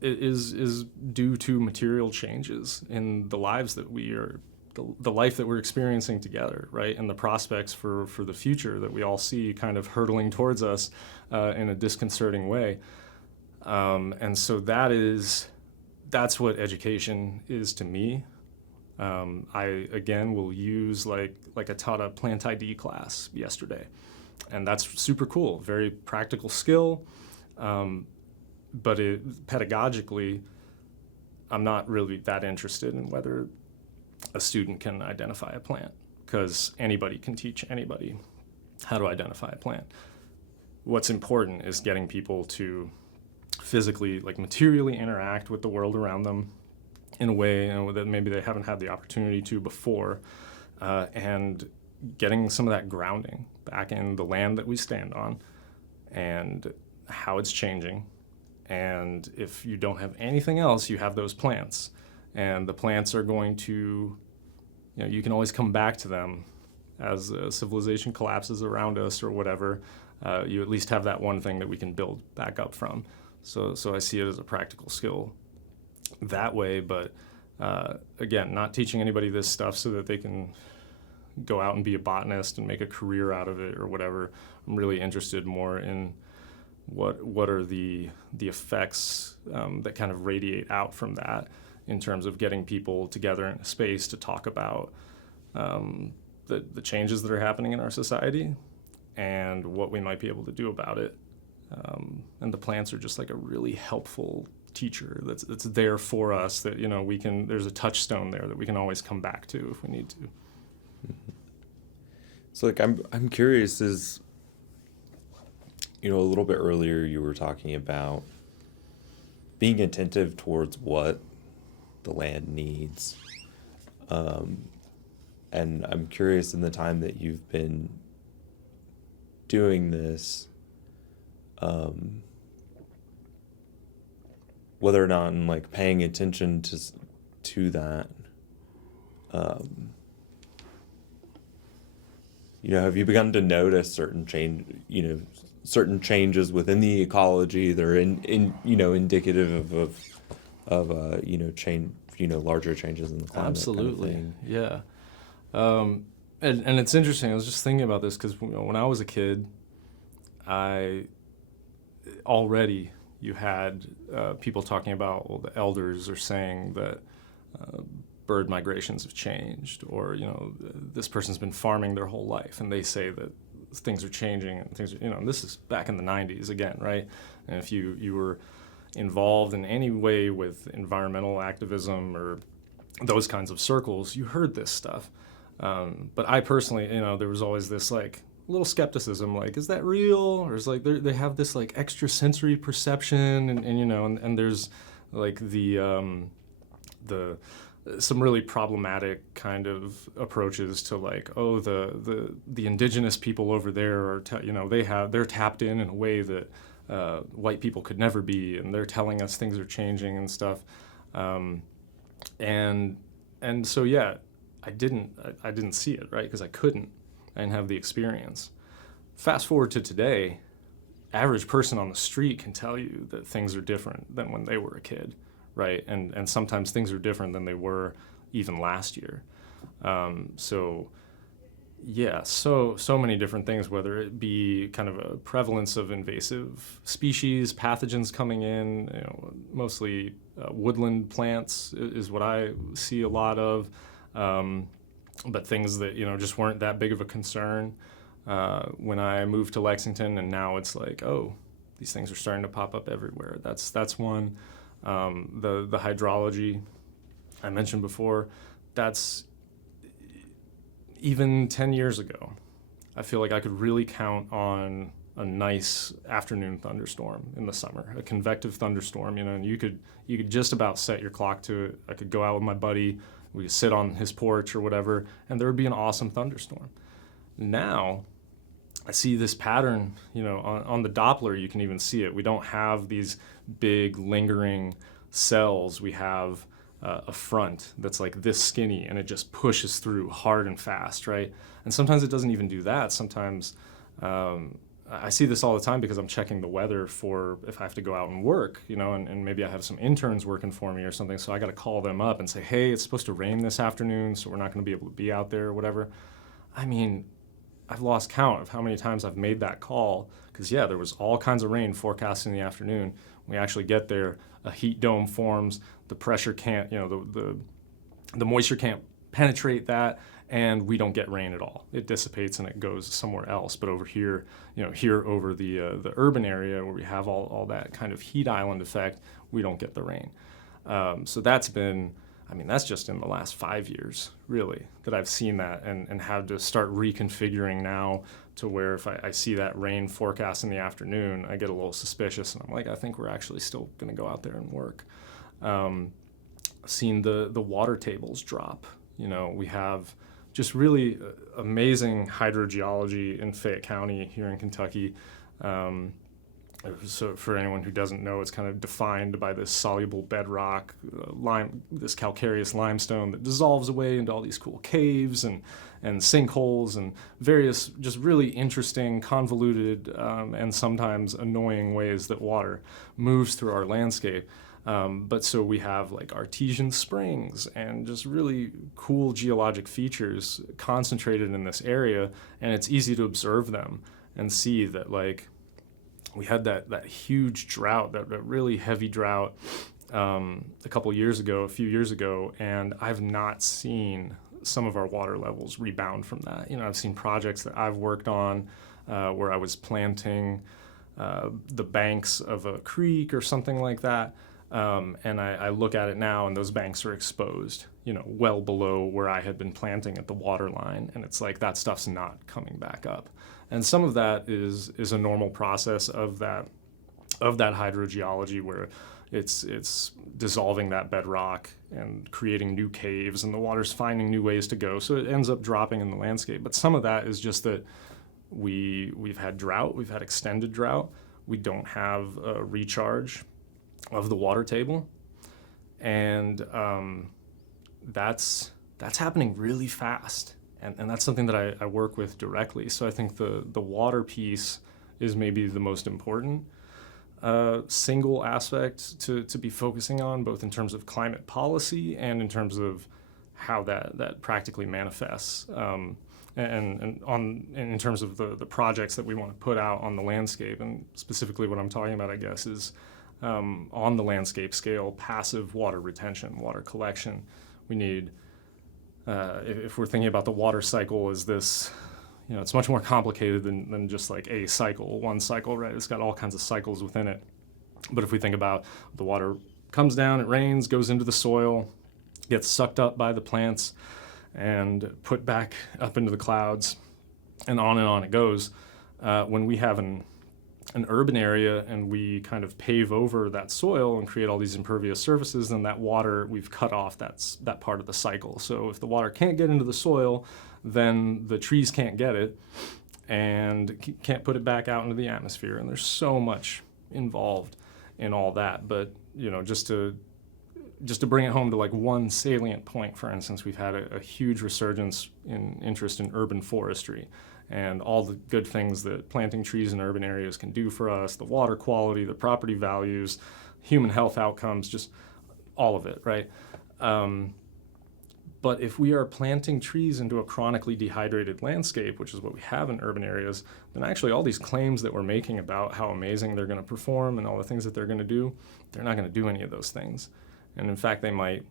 is due to material changes in the lives that the life that we're experiencing together, right? And the prospects for the future that we all see kind of hurtling towards us in a disconcerting way. And so that's what education is to me. I, again, will use I taught a plant ID class yesterday, and that's super cool, very practical skill. But pedagogically, I'm not really that interested in whether a student can identify a plant, because anybody can teach anybody how to identify a plant. what's important is getting people to physically, like materially interact with the world around them in a way that maybe they haven't had the opportunity to before, and getting some of that grounding back in the land that we stand on and how it's changing. And if you don't have anything else, you have those plants. And the plants are going to, you can always come back to them as civilization collapses around us or whatever. You at least have that one thing that we can build back up from. So I see it as a practical skill that way. But again, not teaching anybody this stuff so that they can go out and be a botanist and make a career out of it or whatever. I'm really interested more in what are the effects that kind of radiate out from that, in terms of getting people together in a space to talk about the changes that are happening in our society and what we might be able to do about it. And the plants are just like a really helpful teacher that's there for us, that there's a touchstone there that we can always come back to if we need to. So like I'm curious, is a little bit earlier you were talking about being attentive towards what the land needs. And I'm curious, in the time that you've been doing this, whether or not in like paying attention to that, have you begun to notice certain changes within the ecology that are indicative of change, larger changes in the climate? Absolutely, kind of thing? Yeah. And it's interesting. I was just thinking about this because when I was a kid, you had people talking about, well, the elders are saying that bird migrations have changed, or this person's been farming their whole life and they say that things are changing, and things are, and this is back in the 90s again, right? And if you were involved in any way with environmental activism or those kinds of circles, you heard this stuff. But I personally, there was always this like little skepticism, like, is that real? Or is like they have this like extrasensory perception, and there's like the some really problematic kind of approaches to like, oh, the indigenous people over there are they're tapped in a way that white people could never be, and they're telling us things are changing and stuff. And so yeah, I didn't see it, right? Because I didn't have the experience. Fast forward to today, average person on the street can tell you that things are different than when they were a kid, right? And sometimes things are different than they were even last year. So yeah, so many different things, whether it be kind of a prevalence of invasive species, pathogens coming in, mostly woodland plants is what I see a lot of. But things that, just weren't that big of a concern when I moved to Lexington, and now it's like, oh, these things are starting to pop up everywhere. That's one. The hydrology I mentioned before, that's even 10 years ago. I feel like I could really count on a nice afternoon thunderstorm in the summer, a convective thunderstorm, and you could just about set your clock to it. I could go out with my buddy, we could sit on his porch or whatever, and there would be an awesome thunderstorm. Now, I see this pattern, on the Doppler, you can even see it. We don't have these big lingering cells. We have a front that's like this skinny, and it just pushes through hard and fast, right? And sometimes it doesn't even do that. Sometimes I see this all the time because I'm checking the weather for if I have to go out and work, and maybe I have some interns working for me or something, so I got to call them up and say, hey, it's supposed to rain this afternoon, so we're not going to be able to be out there or whatever. I mean, I've lost count of how many times I've made that call because, yeah, there was all kinds of rain forecast in the afternoon. When we actually get there, a heat dome forms, the pressure can't, the moisture can't penetrate that, and we don't get rain at all. It dissipates and it goes somewhere else. But over here, here over the urban area where we have all that kind of heat island effect, we don't get the rain. So that's been I mean, that's just in the last 5 years, really, that I've seen that and have to start reconfiguring now to where if I see that rain forecast in the afternoon, I get a little suspicious and I'm like, I think we're actually still going to go out there and work. Seen the water tables drop. You know, we have just really amazing hydrogeology in Fayette County here in Kentucky. So for anyone who doesn't know, it's kind of defined by this soluble bedrock, this calcareous limestone that dissolves away into all these cool caves and sinkholes and various just really interesting, convoluted, and sometimes annoying ways that water moves through our landscape. But so we have like artesian springs and just really cool geologic features concentrated in this area, and it's easy to observe them and see that like we had that huge drought, that really heavy drought a few years ago, and I've not seen some of our water levels rebound from that. You know, I've seen projects that I've worked on where I was planting the banks of a creek or something like that, and I look at it now and those banks are exposed, you know, well below where I had been planting at the water line, and it's like that stuff's not coming back up. And some of that is a normal process of that hydrogeology where it's dissolving that bedrock and creating new caves, and the water's finding new ways to go. So it ends up dropping in the landscape. But some of that is just that we've had drought, we've had extended drought, we don't have a recharge of the water table, and that's happening really fast. And that's something that I work with directly. So I think the water piece is maybe the most important single aspect to be focusing on, both in terms of climate policy and in terms of how that practically manifests. And in terms of the projects that we want to put out on the landscape, and specifically what I'm talking about, I guess, is on the landscape scale, passive water retention, water collection. We need if we're thinking about the water cycle as this, you know, it's much more complicated than just like a cycle, one cycle, right? It's got all kinds of cycles within it. But if we think about the water comes down, it rains, goes into the soil, gets sucked up by the plants and put back up into the clouds, and on it goes. When we have an urban area and we kind of pave over that soil and create all these impervious surfaces, then that water, we've cut off that part of the cycle. So if the water can't get into the soil, then the trees can't get it and can't put it back out into the atmosphere. And there's so much involved in all that. But, you know, just to bring it home to like one salient point, for instance, we've had a huge resurgence in interest in urban forestry and all the good things that planting trees in urban areas can do for us, the water quality, the property values, human health outcomes, just all of it, right? But if we are planting trees into a chronically dehydrated landscape, which is what we have in urban areas, then actually all these claims that we're making about how amazing they're going to perform and all the things that they're going to do, they're not going to do any of those things. And in fact, they might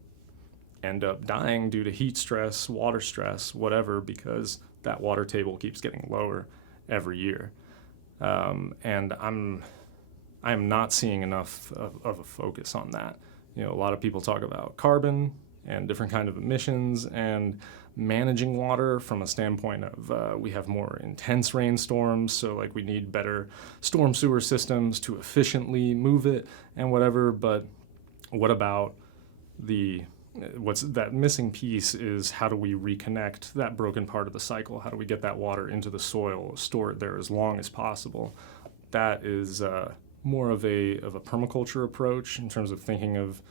end up dying due to heat stress, water stress, whatever, because that water table keeps getting lower every year. And I am not seeing enough of a focus on that. You know, a lot of people talk about carbon and different kind of emissions and managing water from a standpoint of we have more intense rainstorms, so like we need better storm sewer systems to efficiently move it and whatever. But what about what's that missing piece is how do we reconnect that broken part of the cycle? How do we get that water into the soil, store it there as long as possible? That is more of a permaculture approach in terms of thinking of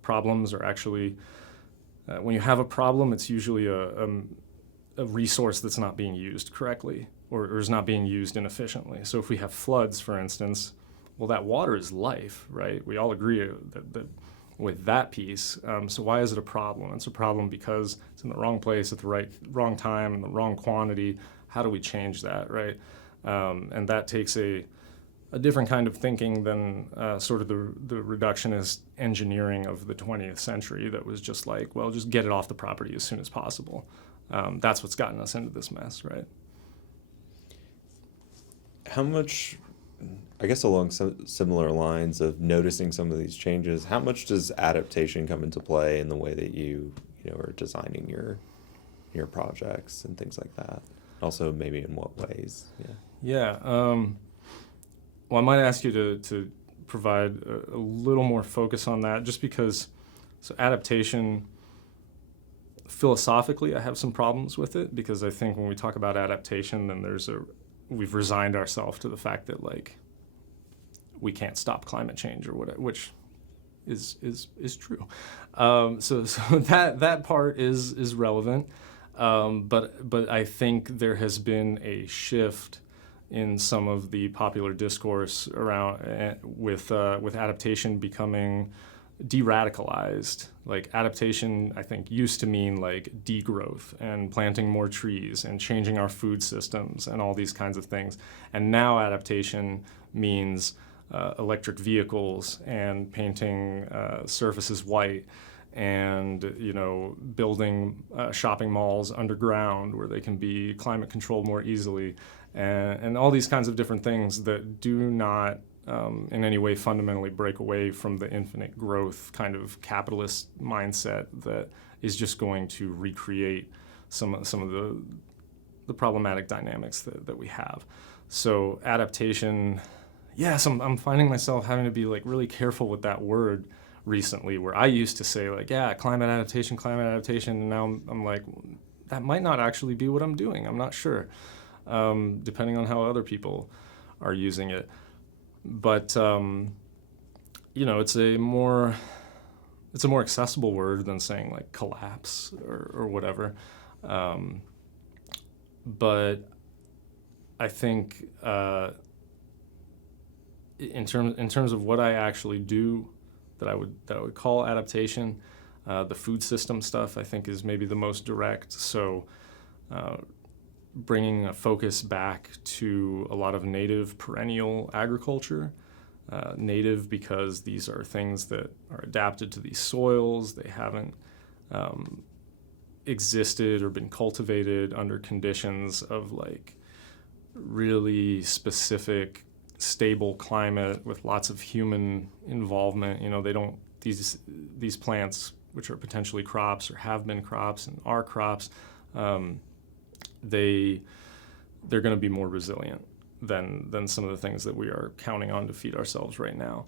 problems are actually, when you have a problem, it's usually a resource that's not being used correctly or is not being used inefficiently. So if we have floods, for instance, well, that water is life, right? We all agree that with that piece. So why is it a problem? It's a problem because it's in the wrong place at the wrong time and the wrong quantity. How do we change that, right? And that takes a different kind of thinking than sort of the reductionist engineering of the 20th century that was just like, well, just get it off the property as soon as possible. That's what's gotten us into this mess, right? How much I guess along some similar lines of noticing some of these changes, how much does adaptation come into play in the way that you know, are designing your projects and things like that? Also, maybe in what ways? Yeah. Yeah. Well, I might ask you to provide a little more focus on that, just because, so adaptation, philosophically, I have some problems with it, because I think when we talk about adaptation, then we've resigned ourselves to the fact that, like, we can't stop climate change or whatever, which is true. So that part is relevant. But I think there has been a shift in some of the popular discourse around with adaptation becoming de-radicalized. Like, adaptation, I think, used to mean like degrowth and planting more trees and changing our food systems and all these kinds of things. And now adaptation means electric vehicles and painting surfaces white, and, you know, building shopping malls underground where they can be climate controlled more easily, and all these kinds of different things that do not in any way fundamentally break away from the infinite growth kind of capitalist mindset that is just going to recreate some of the problematic dynamics that we have. So adaptation, yes, I'm finding myself having to be like really careful with that word recently, where I used to say like, yeah, climate adaptation, and now I'm like, that might not actually be what I'm doing. I'm not sure, depending on how other people are using it. But you know, it's a more accessible word than saying like collapse or whatever. But I think in terms of what I actually do, that I would call adaptation, the food system stuff, I think, is maybe the most direct. So bringing a focus back to a lot of native perennial agriculture. Native because these are things that are adapted to these soils. They haven't existed or been cultivated under conditions of like really specific, stable climate with lots of human involvement. You know, they don't, these plants, which are potentially crops or have been crops and are crops, they're going to be more resilient than some of the things that we are counting on to feed ourselves right now.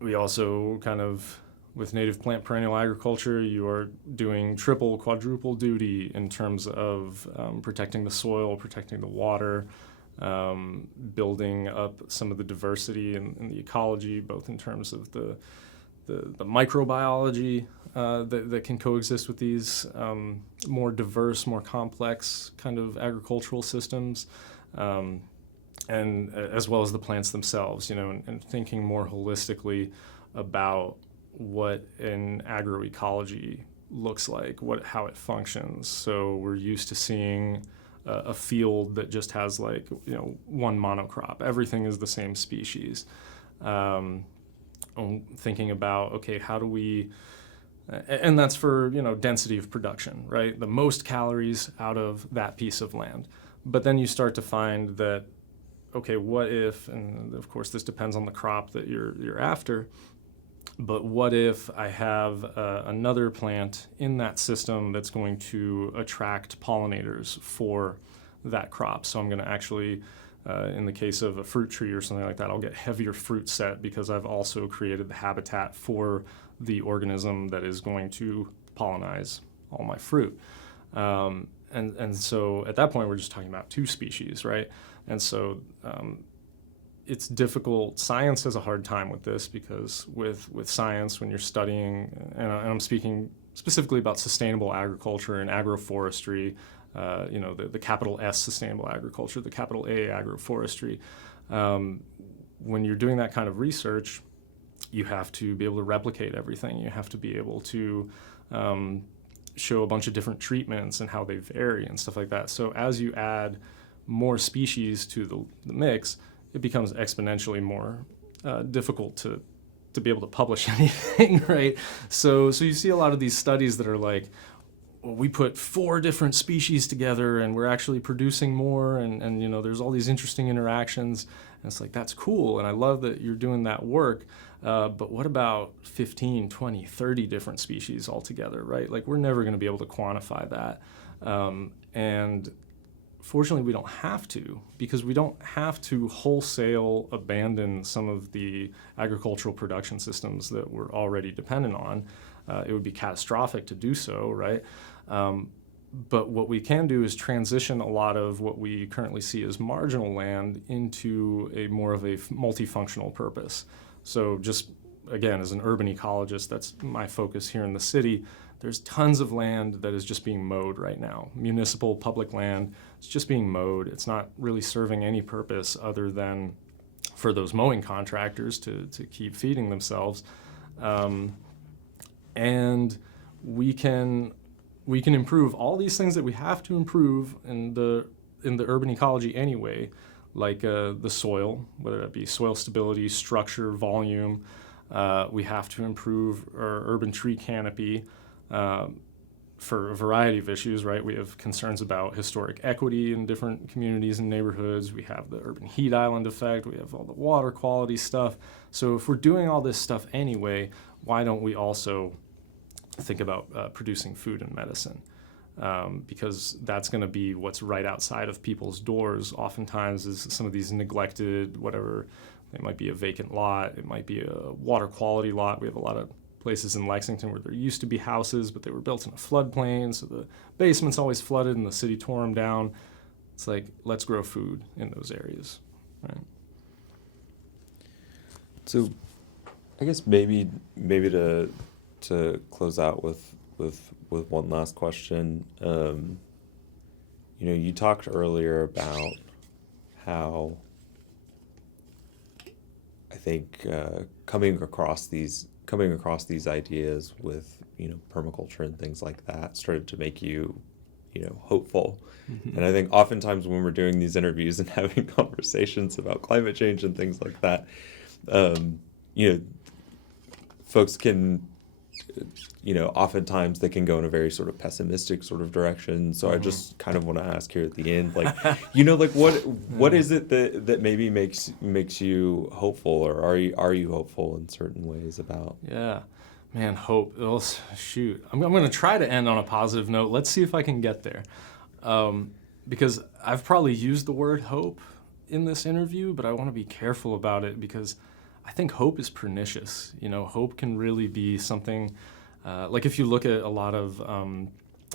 We also kind of, with native plant perennial agriculture, you are doing triple, quadruple duty in terms of protecting the soil, protecting the water, building up some of the diversity in the ecology, both in terms of the microbiology that can coexist with these more diverse, more complex kind of agricultural systems, and as well as the plants themselves, you know, and thinking more holistically about what an agroecology looks like, how it functions. So we're used to seeing a field that just has like, you know, one monocrop. Everything is the same species. Thinking about, okay, how do we, and that's for, you know, density of production, right? The most calories out of that piece of land. But then you start to find that, okay, what if, and of course this depends on the crop that you're after, but what if I have another plant in that system that's going to attract pollinators for that crop? So I'm going to actually, in the case of a fruit tree or something like that, I'll get heavier fruit set because I've also created the habitat for the organism that is going to pollinize all my fruit. And so at that point, we're just talking about two species, right? And so it's difficult. Science has a hard time with this because with science, when you're studying, and I'm speaking specifically about sustainable agriculture and agroforestry, you know, the capital S sustainable agriculture, the capital A agroforestry. When you're doing that kind of research, you have to be able to replicate everything. You have to be able to show a bunch of different treatments and how they vary and stuff like that. So as you add more species to the mix, it becomes exponentially more difficult to be able to publish anything, right? So you see a lot of these studies that are like, well, we put 4 different species together and we're actually producing more, and you know, there's all these interesting interactions, and it's like, that's cool, and I love that you're doing that work, but what about 15, 20, 30 different species altogether, right? Like, we're never going to be able to quantify that, and fortunately we don't have to, because we don't have to wholesale abandon some of the agricultural production systems that we're already dependent on. It would be catastrophic to do so, right? But what we can do is transition a lot of what we currently see as marginal land into a more of a multifunctional purpose. So just, again, as an urban ecologist, that's my focus here in the city. There's tons of land that is just being mowed right now. Municipal, public land, it's just being mowed. It's not really serving any purpose other than for those mowing contractors to keep feeding themselves. And we can improve all these things that we have to improve in the urban ecology anyway, like the soil, whether that be soil stability, structure, volume. We have to improve our urban tree canopy for a variety of issues, right? We have concerns about historic equity in different communities and neighborhoods. We have the urban heat island effect. We have all the water quality stuff. So if we're doing all this stuff anyway, why don't we also think about producing food and medicine? Because that's going to be what's right outside of people's doors. Oftentimes is some of these neglected, whatever, it might be a vacant lot, it might be a water quality lot. We have a lot of places in Lexington where there used to be houses, but they were built in a floodplain, so the basement's always flooded and the city tore them down. It's like, let's grow food in those areas, right? So I guess maybe to close out with one last question. You talked earlier about how I think coming across these ideas with permaculture and things like that started to make you hopeful. Mm-hmm. And I think oftentimes when we're doing these interviews and having conversations about climate change and things like that, folks can oftentimes they can go in a very sort of pessimistic sort of direction. So I just kind of want to ask here at the end, like, what is it that maybe makes you hopeful, or are you hopeful in certain ways about? Yeah, man, hope. Oh, shoot, I'm going to try to end on a positive note. Let's see if I can get there, because I've probably used the word hope in this interview, but I want to be careful about it because I think hope is pernicious. Hope can really be something, like if you look at a lot of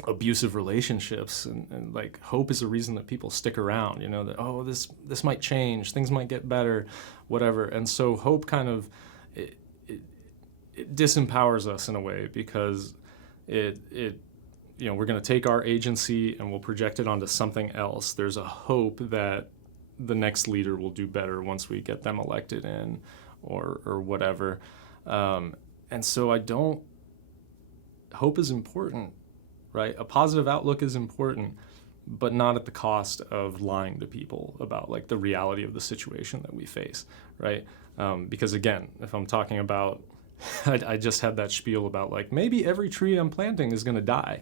abusive relationships, and like hope is a reason that people stick around, that, oh, this might change, things might get better, whatever. And so hope kind of, it disempowers us in a way, because we're going to take our agency and we'll project it onto something else. There's a hope that the next leader will do better once we get them elected in, or whatever. And so hope is important, right? A positive outlook is important, but not at the cost of lying to people about like the reality of the situation that we face, right? Because again, if I'm talking about, I just had that spiel about like, maybe every tree I'm planting is gonna die.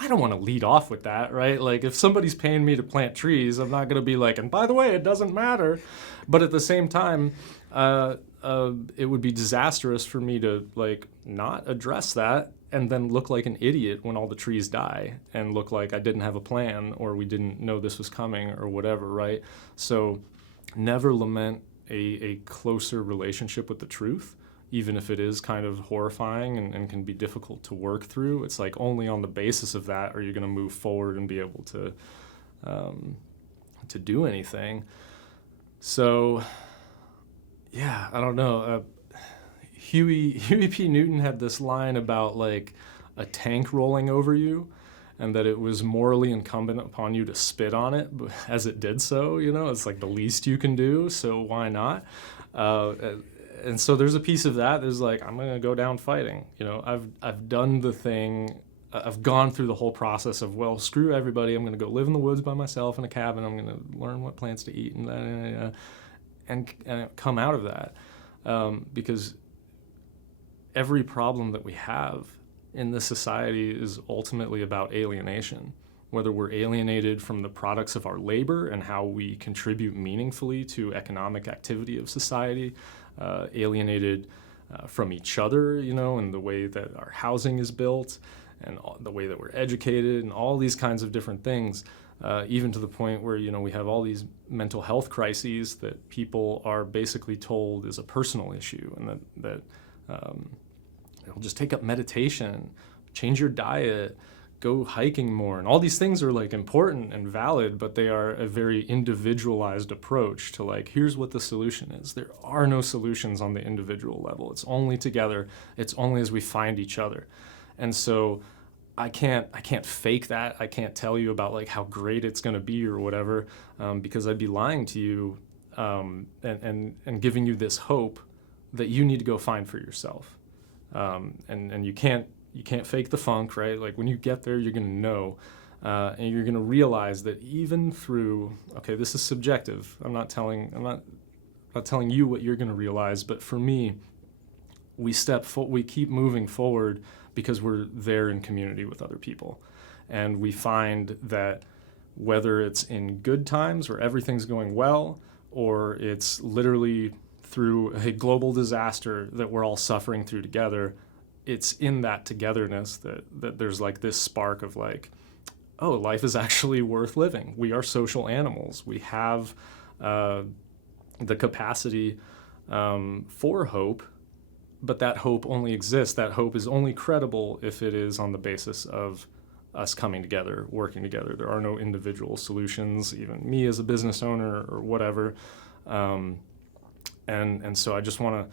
I don't want to lead off with that, right? Like if somebody's paying me to plant trees, I'm not going to be like, and by the way, it doesn't matter. But at the same time, it would be disastrous for me to like not address that and then look like an idiot when all the trees die and look like I didn't have a plan or we didn't know this was coming or whatever, right? So never lament a closer relationship with the truth, even if it is kind of horrifying and can be difficult to work through. It's like only on the basis of that are you going to move forward and be able to do anything. So, yeah, I don't know. Huey P. Newton had this line about like a tank rolling over you, and that it was morally incumbent upon you to spit on it as it did so. It's like the least you can do, so why not? And so there's a piece of that. There's like, I'm going to go down fighting. I've done the thing. I've gone through the whole process of, well, screw everybody. I'm going to go live in the woods by myself in a cabin. I'm going to learn what plants to eat and come out of that. Because every problem that we have in this society is ultimately about alienation. Whether we're alienated from the products of our labor and how we contribute meaningfully to economic activity of society, alienated from each other, and the way that our housing is built and the way that we're educated and all these kinds of different things, even to the point where, we have all these mental health crises that people are basically told is a personal issue, and that it'll just take up meditation, change your diet, go hiking more, and all these things are like important and valid, but they are a very individualized approach to like, here's what the solution is. There are no solutions on the individual level. It's only together. It's only as we find each other. And so I can't fake that. I can't tell you about like how great it's going to be or whatever, because I'd be lying to you, and giving you this hope that you need to go find for yourself. And you can't fake the funk, right? Like when you get there, you're going to know, and you're going to realize that even through, okay, this is subjective. I'm not telling you what you're going to realize, but for me, we keep moving forward because we're there in community with other people. And we find that whether it's in good times where everything's going well, or it's literally through a global disaster that we're all suffering through together, it's in that togetherness that there's like this spark of like, oh, life is actually worth living. We are social animals. We have the capacity for hope, but that hope only exists. That hope is only credible if it is on the basis of us coming together, working together. There are no individual solutions, even me as a business owner or whatever. And so I just want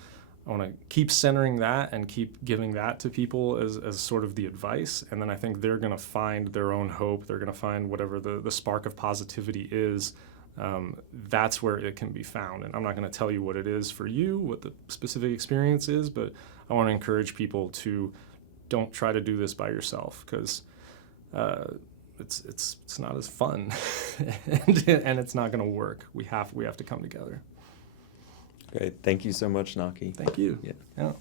to keep centering that and keep giving that to people as sort of the advice. And then I think they're going to find their own hope. They're going to find whatever the spark of positivity is. That's where it can be found. And I'm not going to tell you what it is for you, what the specific experience is, but I want to encourage people to don't try to do this by yourself, because it's not as fun and it's not going to work. We have to come together. Great. Thank you so much, Nachie. Thank you. Yeah. Yeah.